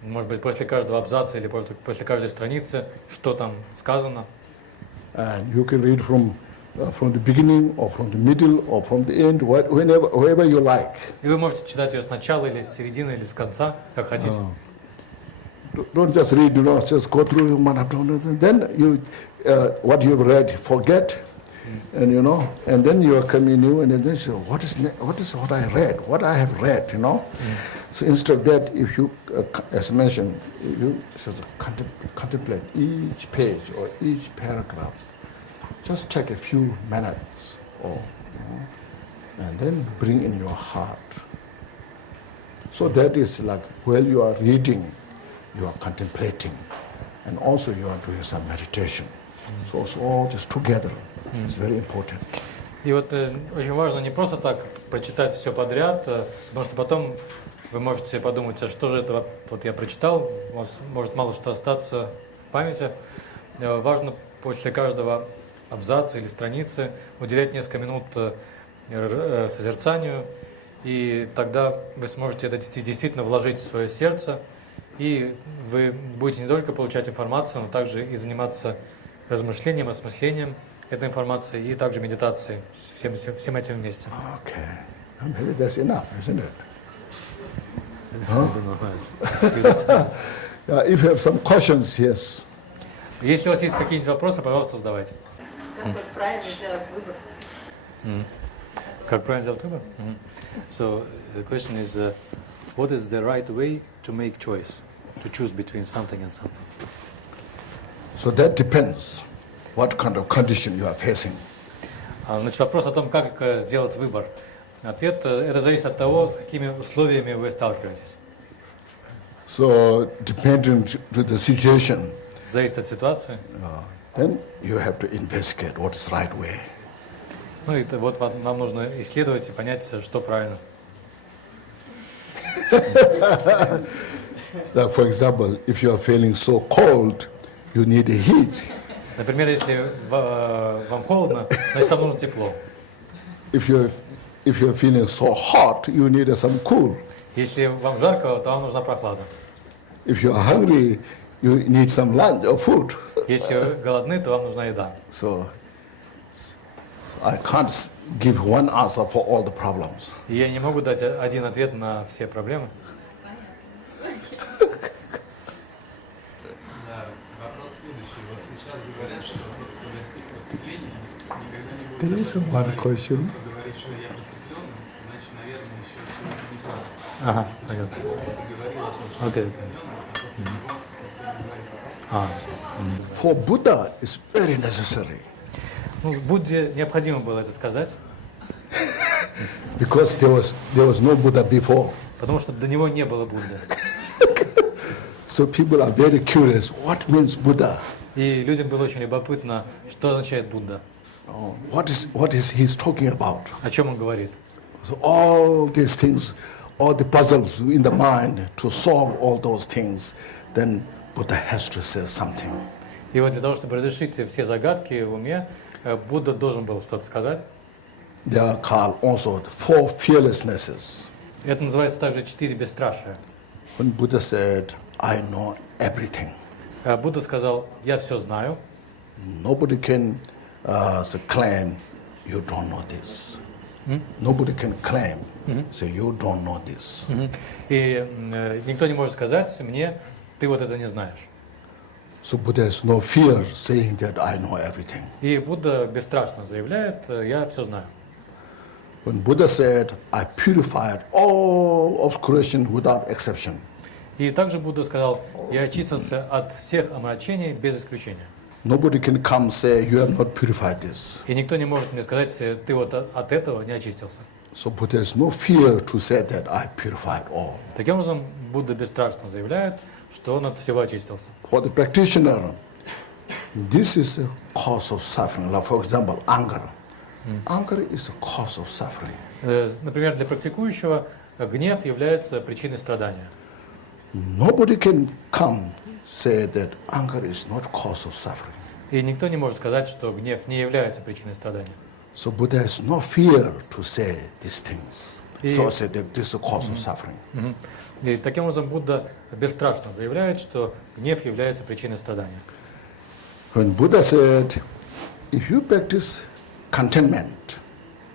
может быть, после каждого абзаца или после каждой страницы, что там сказано. And you can read from the beginning or from the middle or from the end, wherever you like. И вы можете читать ее с начала или с середины или с конца, как хотите. Don't just read, just go through then you what you've read, forget, and and then you are coming new, and then you say, what is what I read, what I have read, So instead of that, if you, as mentioned, you just contemplate each page or each paragraph, just take a few minutes, and then bring in your heart. So that is like while you are reading, you are contemplating, and also you are doing some meditation. So all this together is very important. И вот очень важно не просто так прочитать все подряд, потому что потом вы можете подумать, а что же это вот я прочитал, у вас может мало что остаться в памяти. Важно после каждого абзаца или страницы уделять несколько минут созерцанию, и тогда вы сможете это действительно вложить в свое сердце, и вы будете не только получать информацию, но также и заниматься размышлением, осмыслением этой информации и также медитацией, всем этим вместе. Okay, maybe that's enough, isn't it? Yeah, if you have some questions, yes. Если у вас есть какие-нибудь вопросы, пожалуйста, задавайте. Как вот правильно сделать выбор? Как правильно сделать выбор? So the question is, what is the right way to make choice, to choose between something and something? So that depends what kind of condition you are facing. Значит, вопрос о том, как сделать выбор. Ответ это зависит от того, с какими условиями вы сталкиваетесь. So depending to the situation, Зависит от ситуации. then you have to investigate what is right way. Ну и вот нам нужно исследовать и понять, что правильно. Like for example, if you are feeling so cold, you need a heat. Например, если вам холодно, значит вам нужно тепло. If you are feeling so hot, you need some cool. Если вам жарко, то вам нужна прохлада. If you are hungry, you need some lunch or food. Если вы голодны, то вам нужна еда. So I can't give one answer for all the problems. И я не могу дать один ответ на все проблемы. Вопрос следующий. Вот сейчас говорят, что тот, кто достиг просветления, никогда не будет There is one question. кто говорит, что я просветлен, значит, наверное, еще чего-то не так. Ага, понятно. Ты говорил о том, что Окей. просветлен, а после него говорит. For Buddha, it's very necessary Ну, Будде необходимо было это сказать, because there was no Buddha before. потому что до него не было Будды. So people are very curious. What means Buddha? И людям было очень любопытно, что означает Будда, What is he's talking about? о чем он говорит. So all these things, all the puzzles in the mind, to solve all those things, then Buddha has to say something. И вот для того, чтобы разрешить все загадки в уме, Будда должен был что-то сказать. They are called also the four fearlessnesses. Это называется также 4 бесстрашия. When Buddha said, I know everything, Будда сказал, я все знаю, nobody can claim you don't know this. Nobody can claim, say you don't know this. и никто не может сказать мне, ты вот это не знаешь. So Buddha has no fear saying that I know everything. И Будда бесстрашно заявляет, я все знаю. When Buddha said, I purified all obscuration without exception. И также Будда сказал, я очистился от всех омрачений без исключения. Nobody can come say you have not purified this. И никто не может мне сказать, ты вот от этого не очистился. So Buddha has no fear to say that I purified all. Таким образом, Будда бесстрашно заявляет, что он от всего очистился. For the practitioner, this is a cause of suffering. Like for example, anger. Anger is a cause of suffering. Например, для практикующего гнев является причиной страдания. Nobody can come say that anger is not cause of suffering. И никто не может сказать, что гнев не является причиной страдания. So Buddha has no fear to say these things. И- So say that this is a cause of suffering. И таким образом Будда бесстрашно заявляет, что гнев является причиной страдания. When Buddha said, if you practice contentment,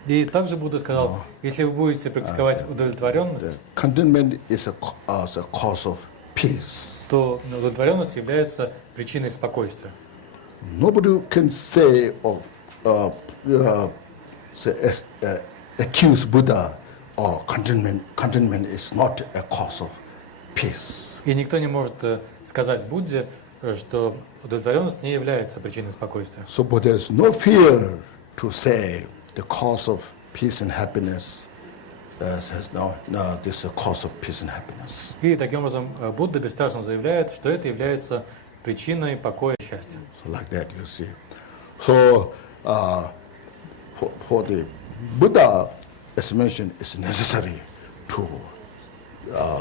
И также Будда сказал, если вы будете практиковать удовлетворенность, contentment is a cause of peace. то удовлетворенность является причиной спокойствия. Nobody can say or accuse Buddha or contentment is not a cause of peace. И никто не может сказать Будде, что удовлетворенность не является причиной спокойствия. So Buddha has no fear to say the cause of peace and happiness says no, this is a cause of peace and happiness. И таким образом Будда бесстрашно заявляет, что это является причиной покоя и счастья. So like that you see. So for the Buddha, as mentioned, it's necessary to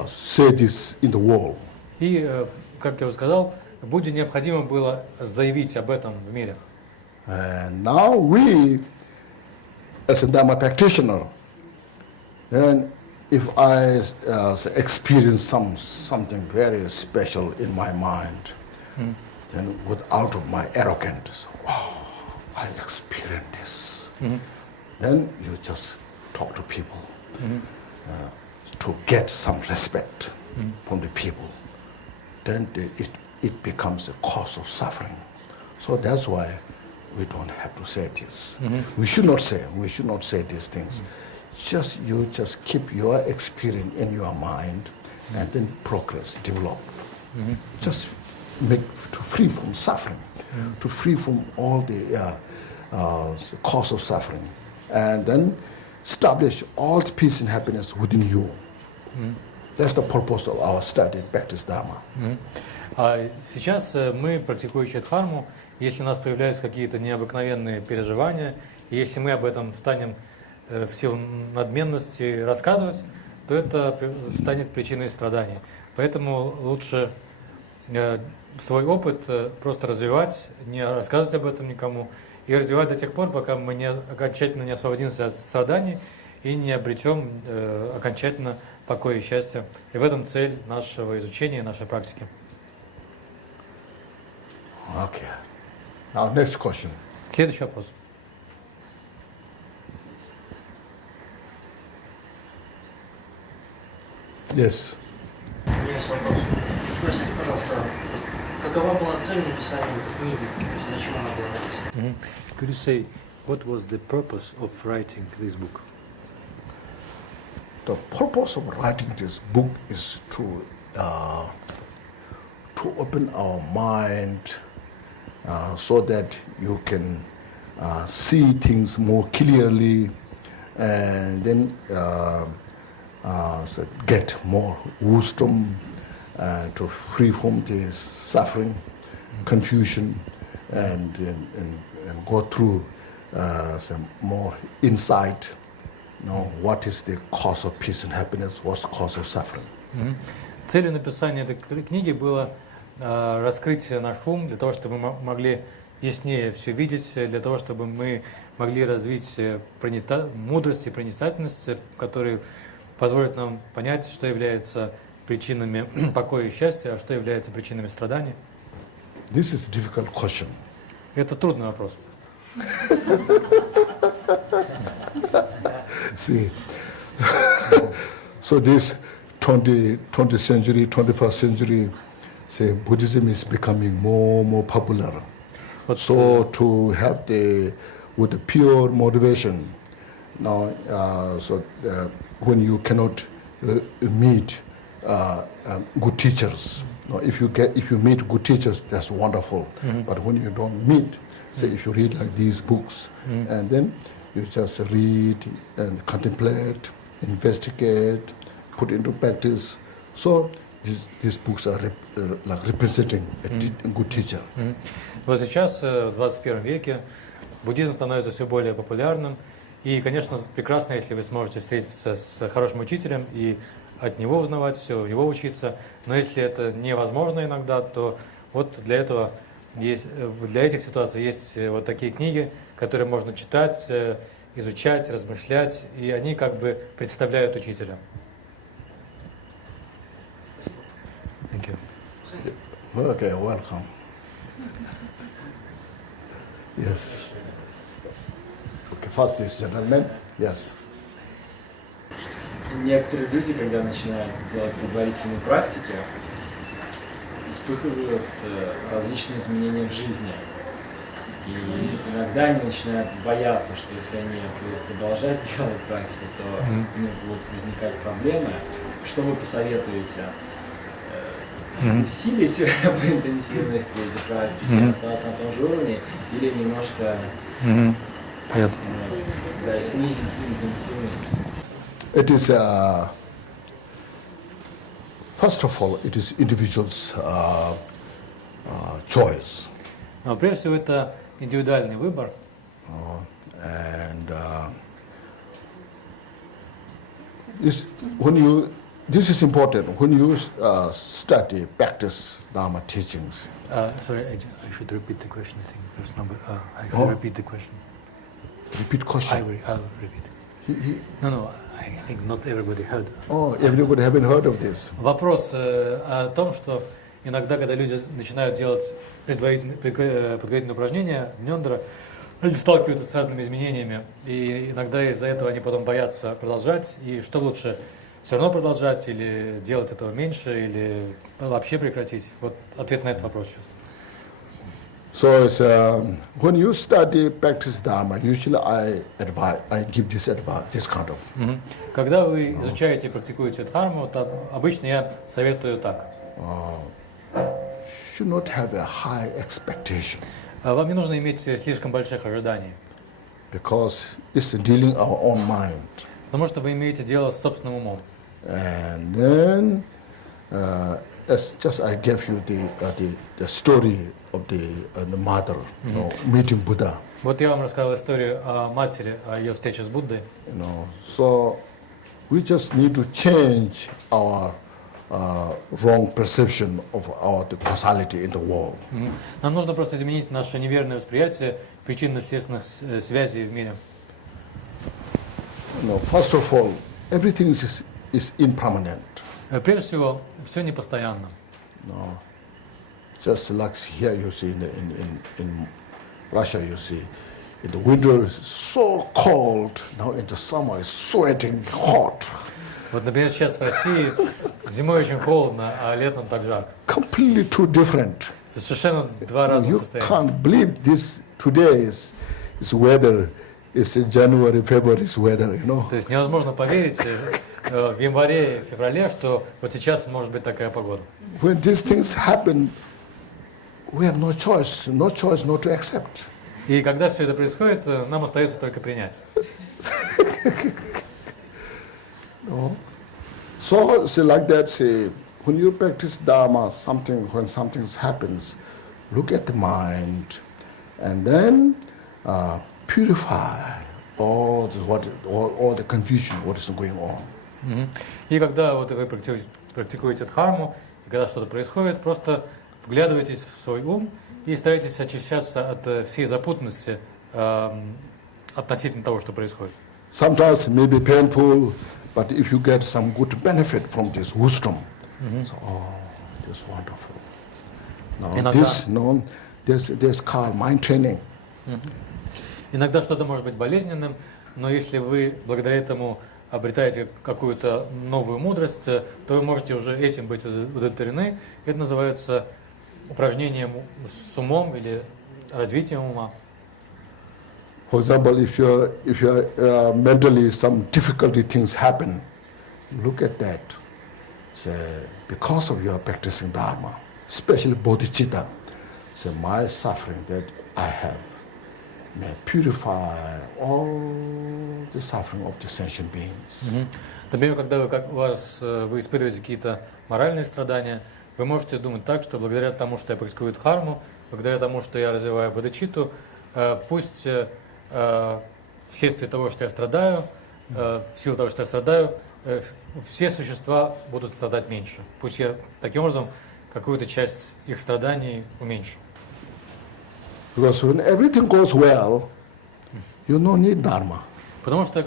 say this in the world. И, как я уже сказал, Будде необходимо было заявить об этом в мире. And now we, as a Dharma practitioner, then if I experience something very special in my mind, then without of my arrogance, wow, I experienced this. Then you just talk to people to get some respect from the people. Then it becomes a cause of suffering. So that's why we don't have to say this. We should not say these things. You just keep your experience in your mind and then progress, develop. Just make to free from suffering, to free from all the cause of suffering, and then establish all the peace and happiness within you. That's the purpose of our study and practice Dharma. Сейчас мы, практикующие дхарму, если у нас появляются какие-то необыкновенные переживания, и если мы об этом станем в силу надменности рассказывать, то это станет причиной страданий. Поэтому лучше свой опыт просто развивать, не рассказывать об этом никому, и развивать до тех пор, пока мы окончательно не освободимся от страданий и не обретем окончательно покой и счастье. И в этом цель нашего изучения, нашей практики. Okay. Now next question. Следующий вопрос. Yes. У меня есть вопрос. Спросите, пожалуйста, какова была цель написания этой книги? Зачем она была написана? Could you say what was the purpose of writing this book? The purpose of writing this book is to open our mind so that you can see things more clearly and then get more wisdom to free from the suffering, confusion, and go through some more insight. What is the cause of peace and happiness? What's the cause of suffering? Целью написания этой книги было раскрыть наш ум для того, чтобы мы могли яснее все видеть, для того, чтобы мы могли развить мудрость и проницательность, которые позволят нам понять, что является причинами покоя и счастья, а что является причинами страданий. This is a difficult question. Это трудный вопрос. See, so this 20th century, 21st century, say Buddhism is becoming more popular. So to have with the pure motivation, now, when you cannot meet good teachers, if you meet good teachers, that's wonderful. But when you don't meet, say if you read like these books, and then you just read and contemplate, investigate, put into practice. So these books are like representing a good teacher. Вот сейчас, в 21 веке, буддизм становится все более популярным. И, конечно, прекрасно, если вы сможете встретиться с хорошим учителем и от него узнавать все, его учиться. Но если это невозможно иногда, то вот для этого для этих ситуаций есть вот такие книги, которые можно читать, изучать, размышлять, и они как бы представляют учителя. Thank you. Okay, welcome. Yes. Okay, first this gentleman. Yes. Некоторые люди, когда начинают делать предварительные практики, испытывают различные изменения в жизни. И иногда они начинают бояться, что если они будут продолжать делать практику, то у них будут возникать проблемы. Что вы посоветуете? Усилить по интенсивности эти практики, остаться на том же уровне, или немножко снизить интенсивность? it is first of all, it is individual's choice. Но прежде всего это индивидуальный выбор. And this is important when you study, practice Dharma teachings. Sorry, I should repeat the question. I think first number. I should repeat the question. Repeat question. I'll repeat. No, I think not everybody heard. Oh, everybody haven't heard of this. Вопрос о том, что иногда, когда люди начинают делать предварительные упражнения, нёндра, они сталкиваются с разными изменениями, и иногда из-за этого они потом боятся продолжать. И что лучше, все равно продолжать, или делать этого меньше, или вообще прекратить? Вот ответ на этот вопрос сейчас. So it's, when you study, practice Dharma, usually I give this advice, this kind of. Когда вы изучаете и практикуете дхарму, то обычно я советую так. Should not have a high expectation. Вам не нужно иметь слишком больших ожиданий. Because it's dealing our own mind. Потому что вы имеете дело с собственным умом. And then, as just I gave you the story of the mother, meeting Buddha. Вот я вам рассказал историю о матери, о ее встрече с Буддой. So we just need to change our wrong perception of the causality in the world. Нам нужно просто изменить наше неверное восприятие причинно-следственных связей в мире. First of all, everything is impermanent. Прежде всего, все непостоянно. Just like here you see in Russia, you see in the winter it's so cold. Now in the summer it's sweating hot. Вот, например, сейчас в России зимой очень холодно, а летом так жарко. Completely two different. Совершенно два разных You состояния. can't believe this today is weather. It's in January, February is weather, you know. То есть невозможно поверить в январе и феврале, что вот сейчас может быть такая погода. When these things happen, we have no choice not to accept. И когда все это происходит, нам остается только принять. So like that, say, when you practice Dharma, when something happens, look at the mind, and then purify all the confusion, what is going on. И когда вот вы практикуете дхарму, и когда что-то происходит, просто вглядывайтесь в свой ум и старайтесь очищаться от всей запутанности относительно того, что происходит. Sometimes it may be painful, but if you get some good benefit from this wisdom, so, this is wonderful. This called mind training. Иногда что-то может быть болезненным, но если вы благодаря этому обретаете какую-то новую мудрость, то вы можете уже этим быть удовлетворены. Это называется упражнением с умом или развитием ума. For example, if you're mentally some difficulty things happen, look at that. Say, because of your practicing Dharma, especially bodhicitta, say my suffering that I have may purify all the suffering of the sentient beings. Например, когда вы испытываете какие-то моральные страдания, вы можете думать так, что благодаря тому, что я практикую дхарму, благодаря тому, что я развиваю бодхичитту, пусть вследствие того, что я страдаю, в силу того, что я страдаю, все существа будут страдать меньше. Пусть я таким образом какую-то часть их страданий уменьшу. Because when everything goes well, you don't need dharma. Потому что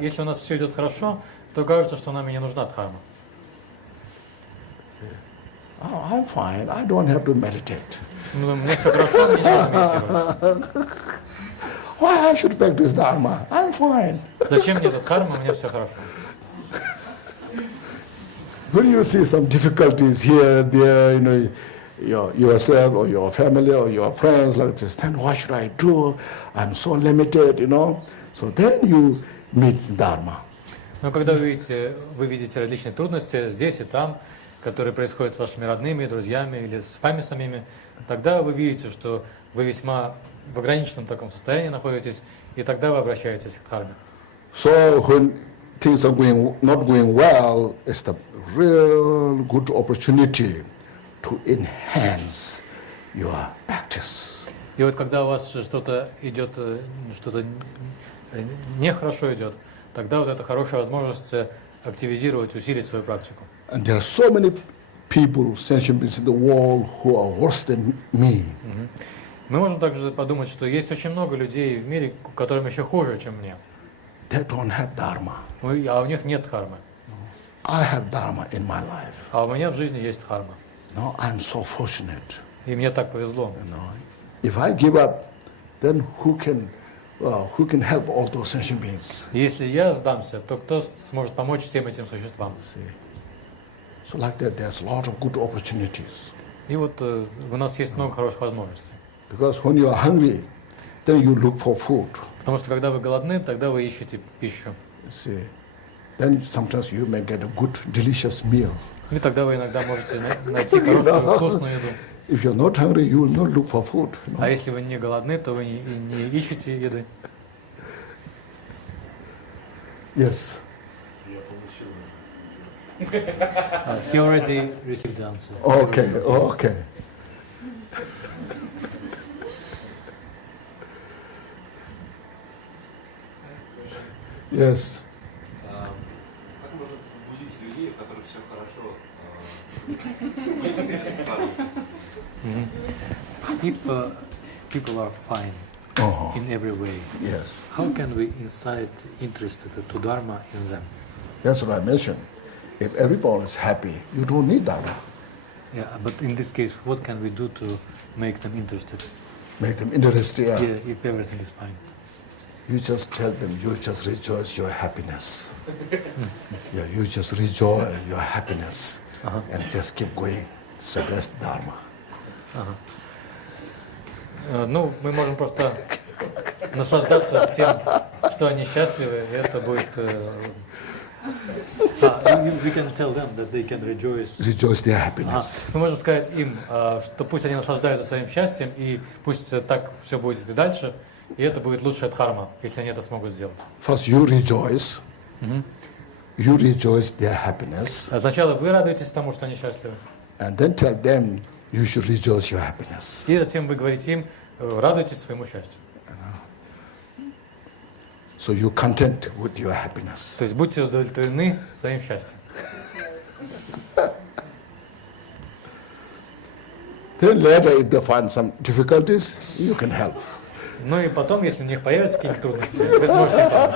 если у нас все идет хорошо, то кажется, что нам и не нужна дхарма. Oh, I'm fine. I don't have to meditate. Мне все хорошо, мне не нужно медитировать. Why I should practice dharma? I'm fine. Зачем мне эта дхарма? Мне все хорошо. When you see some difficulties here, there, yourself or your family or your friends like this, then what should I do? I'm so limited, So then you meet dharma. Но когда вы видите различные трудности здесь и там, которые происходят с вашими родными, друзьями или с вами самими, тогда вы видите, что вы весьма в ограниченном таком состоянии находитесь, и тогда вы обращаетесь к дхарме. So when things are not going well, it's the real good opportunity to enhance your practice. И вот когда у вас что-то идет, что-то нехорошо идет, тогда вот это хорошая возможность активизировать, усилить свою практику. And there are so many people, sentient beings in the world who are worse than me. Мы можем также подумать, что есть очень много людей в мире, которым еще хуже, чем мне. They don't have dharma. А у них нет дхармы. I have dharma in my life. А у меня в жизни есть дхарма. No, I'm so fortunate. И мне так повезло. You know, if I give up, then who can help all those sentient beings? Если я сдамся, то кто сможет помочь всем этим существам? See, so like that, there's a lot of good opportunities. И вот у нас есть много хороших возможностей. Because when you are hungry, then you look for food. Потому что когда вы голодны, тогда вы ищете пищу. See, then sometimes you may get a good, delicious meal. И тогда вы иногда можете найти хорошую, вкусную еду. If you're not hungry, you will not look for food. You know? А если вы не голодны, то вы не ищете еды. Yes. He already received the answer. Okay. Okay. Yes. Как можно побудить людей, у которых все хорошо? If people are fine Oh, in every way, yes. how can we incite interest to Dharma in them? That's what I mentioned. If everyone is happy, you don't need dharma. Yeah, but in this case, what can we do to make them interested? Make them interested. Yeah, if everything is fine. You just tell them, you just rejoice your happiness. Yeah, you just rejoice your happiness and just keep going. So that's dharma. Ну, мы можем просто наслаждаться тем, что они счастливы, и это будет... We can tell them that they can rejoice. Rejoice their happiness. Мы можем сказать им, что пусть они наслаждаются своим счастьем, и пусть так все будет и дальше, и это будет лучшая дхарма, если они это смогут сделать. First you rejoice. You rejoice their happiness. Сначала вы радуетесь тому, что они счастливы, And then tell them you should rejoice your happiness. и затем вы говорите им, радуйтесь своему счастью. So you're content with your happiness. То есть будьте удовлетворены своим счастьем. Then later, if they find some difficulties, you can help. Ну и потом, если у них появятся какие-то трудности, вы сможете им помочь.